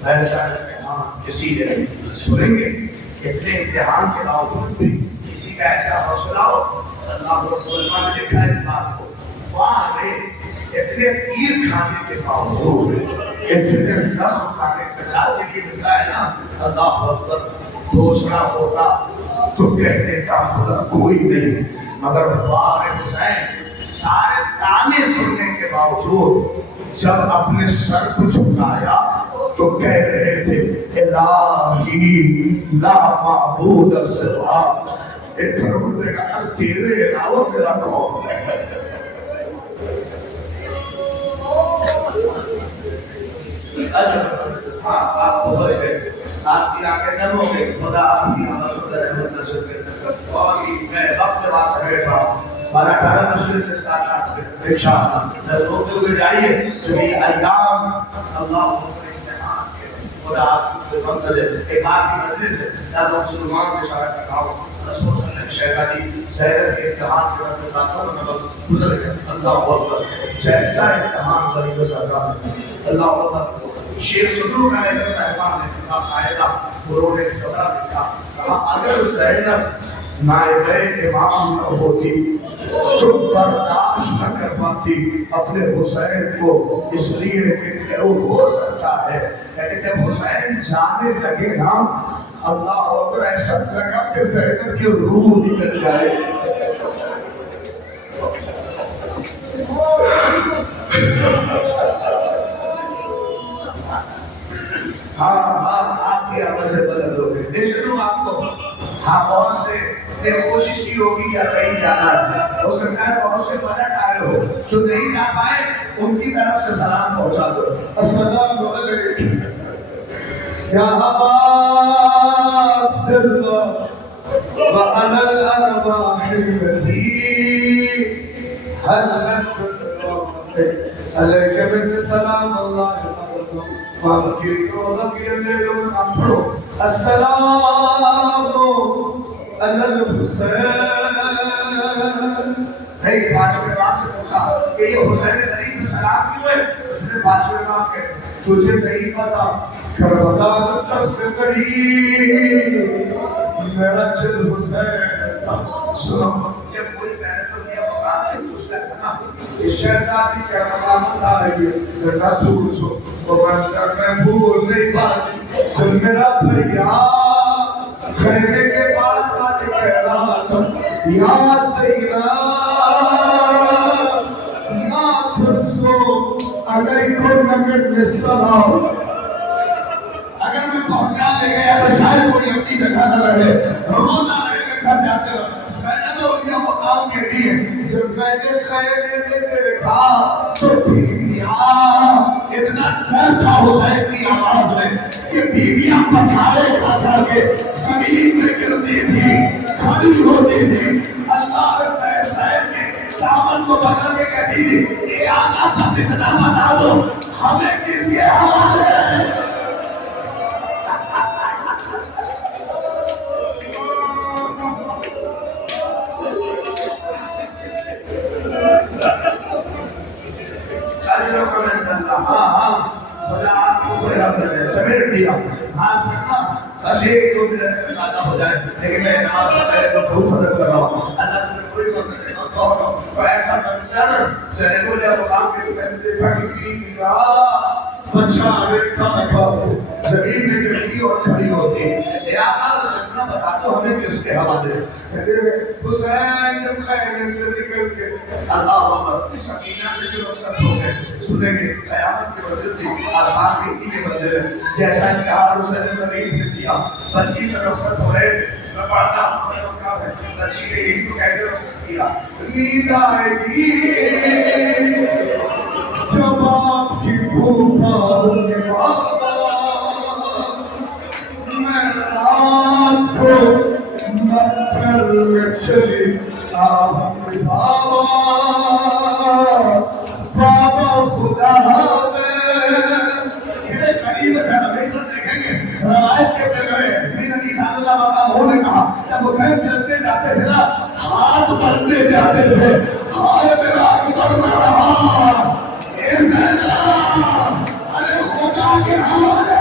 ویسا امتحان کسی نے سنیں گے اتنے امتحان کے باوجود بھی کسی کا ایسا حوصلہ ہو اللہ کو علماء نے لکھا اس بات کو وہاں میں اتنے تیر کھانے کے باوجود اتنے زخم کھانے سے جاتے کی ملتا ہے نا اللہ اکبر دوسرا ہوتا تو کہتے کا بھلا کوئی نہیں مگر بار حسین سارے تانے سننے کے باوجود جب اپنے سر کو جھکایا تو کہہ رہے تھے الہی لا معبود سوا نے کہا تیرے علاوہ میرا کون ہے آپ بہت ہے آپ کی آنکھیں نم ہو گئی خدا آپ کی آواز کو رحمت نصیب کرے اور میں وقت واسطے بیٹھ رہا ہوں 12-18 مشکل سے ساتھ انشاءاللہ روتے ہوئے جائیے جو یہ ایام اللہ خدا آپ کو منتظر ایک آپ کی مجلس ہے لہذا مسلمان سے اشارہ کر رہا ہوں رسول اللہ شہزادی سیدت کے امتحان کے وقت داخل گزر گئے اللہ اکبر جیسا امتحان غریب زادہ اللہ اکبر شیخ صدوق علیہ الرحمن نے کتاب قائدہ انہوں نے خبر لکھا کہا اگر زینب نائبہ امام نہ ہوتی تو برداشت نہ کر پاتی اپنے حسین کو اس لیے کہ وہ ہو سکتا ہے کہ جب حسین جانے لگے نا اللہ اکبر ایسا لگا کہ زینب کی روح نکل جائے ہاں آپ کی آواز سے بلند ہو گئے دیکھ لوں آپ کو ہاں بہت سے نے کوشش کی ہوگی یا کہیں جانا ہے ہو سکتا ہے بہت سے پلٹ آئے ہو جو نہیں جا پائے ان کی طرف سے سلام پہنچا دو السلام علیکم یا ابا عبداللہ وعلى الارواح التي هلت علیک من سلام اللہ وبرکاتہ وبقی اللیل والنہار السلام علی الحسین. نہیں پانچویں امام سے پوچھا کہ یہ حسین غریب میں سلام کیوں ہے؟ اس نے پانچویں امام کہ تجھے نہیں پتا کربلا کا سب سے قریب میرا جد حسین تھا. سنو جب کوئی زینت ہوتی ہے مقام سے پوچھتا ہے نا اس شیطان کی کربلا مت آ رہی ہے بیٹا تو پوچھو وہ منظر میں بھول نہیں پاتی جب میرا بھیا خیمے کے پاس آنے کہہ رہا تھا یا سیدنا نا ترسو علیکم نبی السلام. اگر میں پہنچا لے گیا تو شاید کوئی اپنی جگہ نہ رہے روزہ رہے کے گھر جاتے ہو سینت اولیاء مقام کے لیے. جب میں نے خیمے میں دیکھا تو بیویاں اتنا ڈر تھا حسین کی آواز میں کہ بیویاں پچھاڑے کھا کھا کے زمین میں گرتی تھی کھڑی ہوتی تھی. اللہ صاحب نے دامن کو پکڑ کے کہتی تھی اے آقا بس اتنا بتا دو ہمیں کس کے حوالے سمیٹ دیا ہاتھ رکھنا بس ایک دو منٹ میں زیادہ ہو جائے لیکن میں نماز سے پہلے تو بھوک ختم کر رہا ہوں. اللہ تمہیں کوئی وقت نہیں تو ایسا منظر زینب علیہ مقام کے پہلے دیکھا کہ بیویاں بچہ بیٹا رکھا ہو زمین میں گرتی اور کھڑی ہوتی اے آقا سننا بتا دو ہمیں کس کے حوالے. حسین جب خیمے سے نکل کے اللہ اکبر سکینہ سے جو رخصت ہو گئے سنیں گے قیامت کی منزل تھی آسمان کی اتنی منزل ہے جیسا انتہار حسین نبی نے کیا بچی سے رخصت ہو رہے میں پڑھتا ہوں کیا ہے بچی نے یہی تو کہہ کے رخصت کیا نیند آئے گی جب آپ کی بھوکا ہوگی میں رات کو مکر میں چلی بابا بابا خدا میرے قریب سے ہمیں دیکھیں گے روایت کے پہ گئے میرے نبی صلی اللہ علیہ نے کہا جب حسین چلتے جاتے تھے نا ہاتھ بنتے جاتے تھے ہائے میرا اکبر نہ رہا اے زینا ارے خدا کے حوالے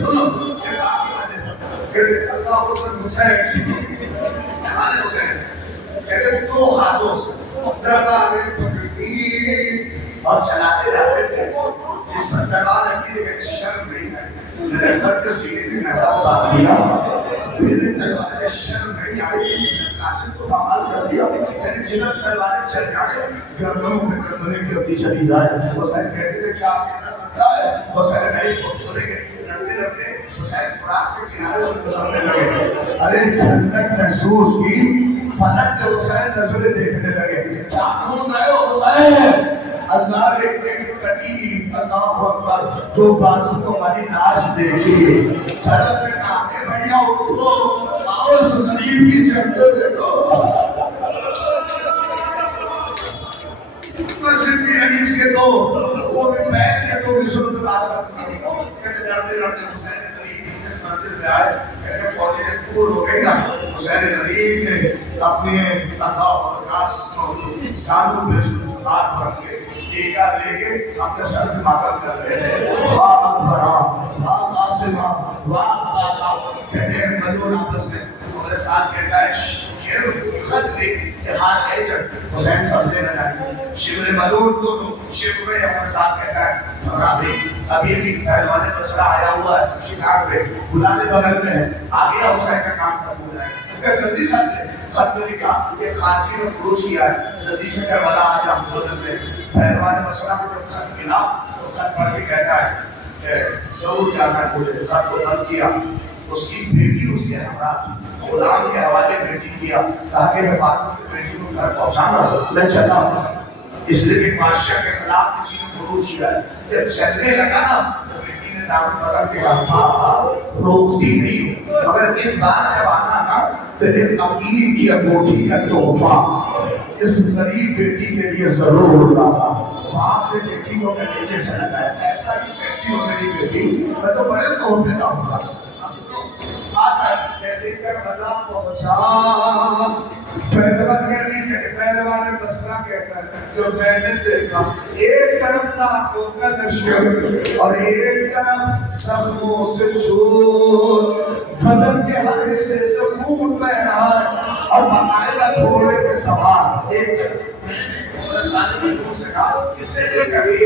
سنو اللہ حسین کہتے دو ہاتھوں سے دربار میں پکڑتی اور چلاتے جاتے تھے جس پر دربار رکھی تھی ایک شرم نہیں ہے میرے گھر کے سینے میں ایسا بات دیا میرے دربار میں شرم نہیں آئی قاسم کو کمال کر دیا یعنی جنت درباریں چل جائے گردنوں میں گردنیں گرتی چلی جائے. حسین کہتے تھے کیا آپ کہنا سکتا ہے حسین نہیں سنیں گے لڑتے لڑتے حسین فراق کے کنارے سے گزرنے لگے ارے جھنڈک محسوس کی فلک کے حسین نظریں دیکھنے لگے کیا ڈھونڈ رہے ہو حسین اللہ نے ایک کٹی اللہ اکبر دو بازو کو ہماری ناش دیکھی سڑک پہ کہا کہ بھیا اٹھو آؤ اس غریب کی جنت دیکھو. صرف حدیث کے دو وہ بھی بیٹھ کے تو بھی سن بات کرتا ہوں کہتے لڑتے لڑتے حسین غریب اس منزل پہ آئے کہتے فوجیں دور ہو گئی نا حسین غریب نے اپنے اللہ اکبر سانوں پہ ہاتھ رکھ کے ٹیکا لے کے اپنے سر پہ ماتم کر رہے ہیں واہ اکبر واہ قاسم واہ قاسم کہتے ہیں مدون آپس میں ہمارے ساتھ کہتا ہے خط لکھ اتحاد ہے جب حسین سمجھے نہ جائے شبر مدون دونوں شبر اپنے ساتھ کہتا ہے اور ابھی پہلوان مسئلہ آیا ہوا ہے شکار پہ بلانے بغل میں ہے آگے حسین کا کام ختم ہو جائے جلدی خط لکھا یہ خارجی میں خروج کیا ہے جلدی سے کربلا آ جا بدل میں پہلوان مسئلہ کو جب خط ملا تو خط پڑھ کے کہتا ہے کہ ضرور جانا ہے مجھے خط کو بند کیا اس کی بیٹی اس کے ہمراہ غلام کے حوالے بیٹی کیا کہا کہ حفاظت سے بیٹی کو گھر پہنچانا میں چلا اس لیے کہ بادشاہ کے خلاف کسی نے خروج کیا ہے جب چلنے لگا نا تو بیٹی نے دامن پکڑ کے کہا روکتی نہیں ہوں مگر اس بار جب آنا نا تیرے عقیق کی انگوٹھی کا تحفہ اس غریب بیٹی کے لیے ضرور لانا. باپ نے بیٹی کو میں نیچے سے لگایا, ایسا ہی بیٹی ہو میری بیٹی, میں تو بڑے تحفے دیتا ہوں گا. آتا ہے جیسے کربلا پہنچا, پہلوان کہہ نہیں سکتے, پہلوان بسنا کہتا ہے جو میں نے دیکھا, ایک طرف لاکھوں کا لشکر اور ایک طرف زخموں سے چور, بدن کے ہر حصے سے خون بہ رہا ہے اور باقاعدہ گھوڑے پہ سوار. ایک ساتھ میں دوسرے کہا اس سے لے کبھی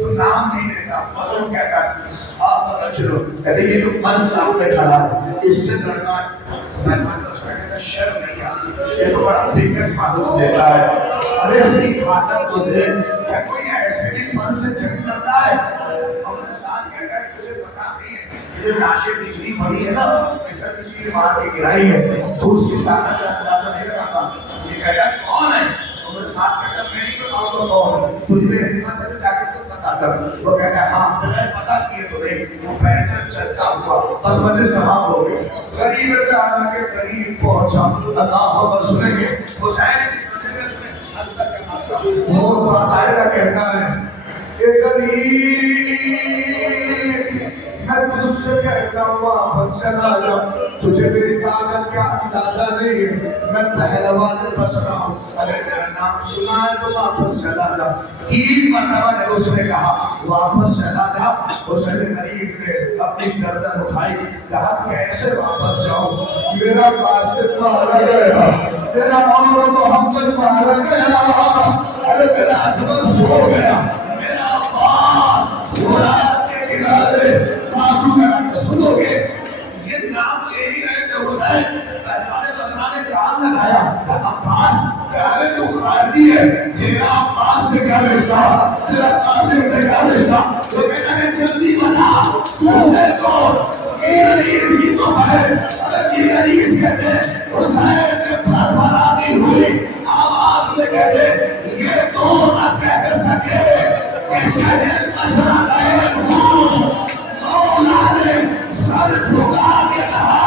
تو نام نہیں لیتا, بدن کہتا ہے آپ رجلو, کہتے یہ تو من سامنے کھڑا ہے, اس سے لڑنا ہے. میں اس کا کہتا شرم نہیں آتی, یہ تو بڑا دلکش معلوم دیتا ہے. ارے اپنی حالت کو دے, کیا کوئی ایسے بھی فرض سے جنگ کرتا ہے؟ اپنے ساتھ کہتا ہے تجھے پتا نہیں ہے یہ لاشیں بجلی پڑی ہے نا, اس کی مار کے گرائی ہے, تو اس کی طاقت کا اندازہ نہیں لگاتا. یہ کہتا ہے کون ہے؟ اور ساتھ کہتا میں نہیں بتاؤں تو کون ہے, تجھ میں ہمت ہے تو جا کے خود بتا کر. وہ کہتا ہے ہاں بغیر پتا کیے تو نہیں. وہ پیدل چلتا ہوا بس مجھے سماپ ہو گئی, قریب سے آنا کے قریب پہنچا. اللہ اکبر سنیں گے حسین اس مجلس میں اندر کے ماتا وہ باقاعدہ کہتا ہے کہ قریب میں تجھ سے کہتا ہوں واپس چلا جا, تجھے میری طاقت کا اندازہ نہیں ہے, میں پہلوان بس رہا ہوں, اگر تیرا نام سنا ہے تو واپس چلا جا. 3 مرتبہ جب اس نے کہا واپس چلا جا, اس نے قریب نے اپنی گردن اٹھائی, کہا کیسے واپس جاؤں, میرا قاسم مارا گیا, تیرا عمر محمد مارا گیا, ارے میرا عدمت سو گیا, میرا باپ پورا کے کنارے سنو گے. یہ نام لے ہی رہے تھے حسین, پہلوانے بسنا نے کام لگایا, عباس کہہ رہے تو خارجی ہے, تیرا عباس سے کیا رشتہ, تیرا قاسم سے کیا رشتہ, تو کہتا ہے جلدی بنا, تو ہے تو عریض کی تو ہے, ارے عریض کہتے حسین نے بھربھراتی ہوئی آواز میں کہتے یہ تو نہ کہہ سکے کہ شہر مشرا گئے ہوں. سر جھکا کے کہا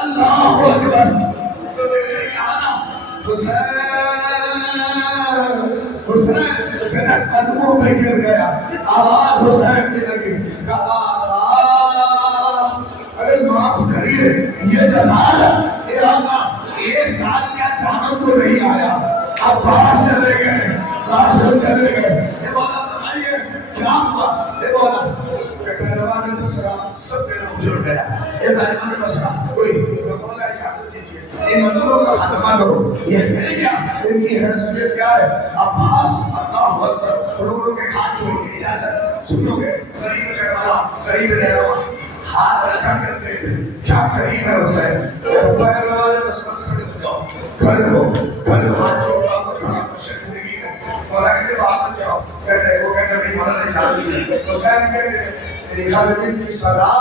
اللہ اکبر. حسین میرا قدموں پہ گر گیا, آواز حسین کی لگی, کہا ارے معاف کریے یہ جزا ہے, ایک سال کا سامن تو نہیں آیا, اب باہر چلے گئے, قاسم چلے گئے. یہ بولا بتائیے کیا ہوا, یہ بولا کہ پہلوان نے بسرا سب میرا حضور گیا, یہ پہلوان نے بسرا کوئی بولا اجازت دیجیے ان مزدوروں کا خاتمہ کرو. یہ ہے کیا, ان کی حیثیت کیا ہے؟ عباس اللہ اکبر لوگوں کے ہاتھ چھوڑ کے اجازت سنو گے, قریب کروانا قریب لے رہا ہاتھ رکھا کرتے کیا قریب ہے حسین. پہلوان نے بسرا کھڑے ہو جاؤ, کھڑے ہو, کھڑے ہو, ہاتھ چھوڑا تو تھوڑا شرمندگی ہے اور ایسے واپس جاؤ. کہتے وہ کہتے نہیں مولانا اجازت دیجیے. حسین کہتے تیری حالت کی صدا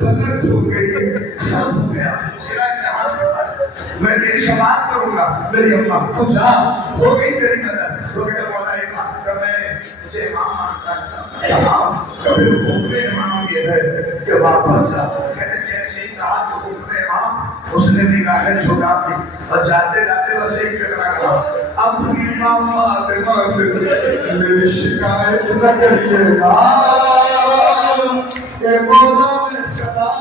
بدل ڈھوب گئی, سب ہو گیا, میں تیری شفاعت کروں گا, میری اماں تو جا, ہو گئی تیری مدد. وہ کہتے مولا امام کہ میں تجھے امام مانتا تھا, کبھی حکم امام یہ ہے کہ واپس جا. کہتے جیسے ہی کہا کہ حکم امام, اس نے نگاہیں جھکا دی اور جاتے جاتے بس ایک فکرہ کہا, اپنی امام فاطمہ سے میری شکایت نہ کریے گا کہ مولا میں چلا.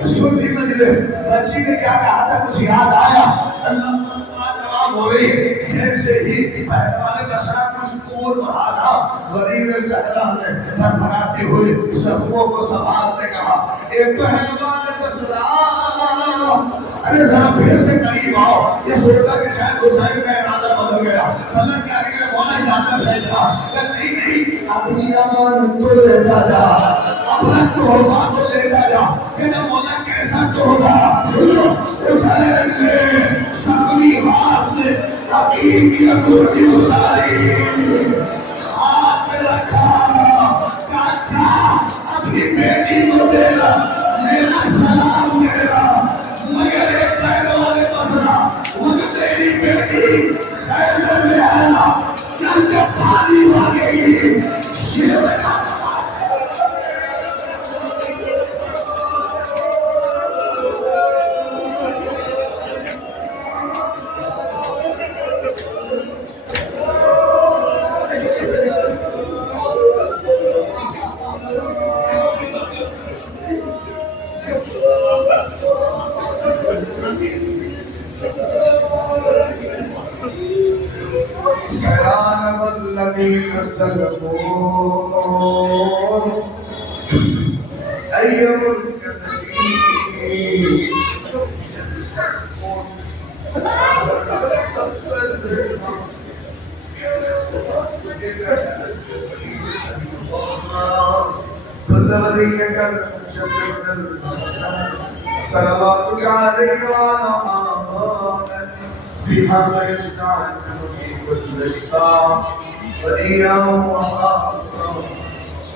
سنی مجلس بچی نے کیا کہا تھا, کچھ یاد آیا؟ اللہ تمام ہو گئی. جیسے ہی پہلوان بسرا کچھ دور بڑھا تھا, غریب زہرا نے بھربھراتی ہوئی سبوں کو سنبھالتے کہا اے پہلوان بسرا, ارے ذرا پھر سے قریب آؤ. یہ سوچا کہ شاید حسین کا ارادہ بدل گیا. اللہ کیا کہ مولا اجازت بھیجا, نہیں نہیں اپنی امان تو لیتا جا, اپنا تحفہ تو لیتا جا. کہ مولا کیسا تحفہ, حسین نے اپنی ہاتھ سے عقیق کی انگوٹھی اتاری, ہاتھ میں رکھا, اپنی بیٹی کو دینا, میرا سلام دینا, مگر ایک پہلوان مسئلہ وہ تیری بیٹی خیر میں آیا جب سے پانی مانگے گی شیر کا الذين استلموا أي ملك نسيم كل وليك المجد الحسن صلواتك عليه وعلى آله بما يستعين في كل ساعة وليا وحافظا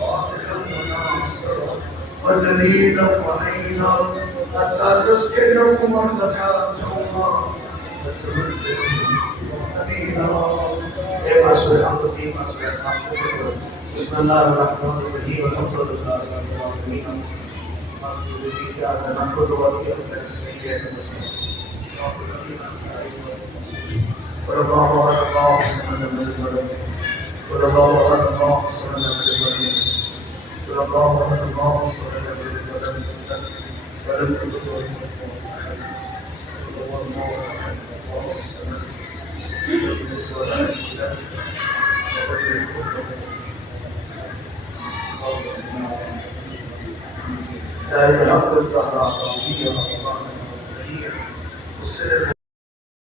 صادقا وناصرا ودليلا وعينا حتى تسكنهم أرضك رجوما بسم الله الرحمن الرحيم الحمد لله رب العالمين نحمد ونستعين ونستغفره قل الله احد الله الصمد لم يلد ولم يولد قل الله احد الله الصمد لم يلد ولم يولد قل الله احد الله الصمد لم يلد ولم يولد ولم يكن له كفوا احد قل هو الله احد الله الصمد لم يلد ولم يولد ولم يكن له لا يتحدث الزهراء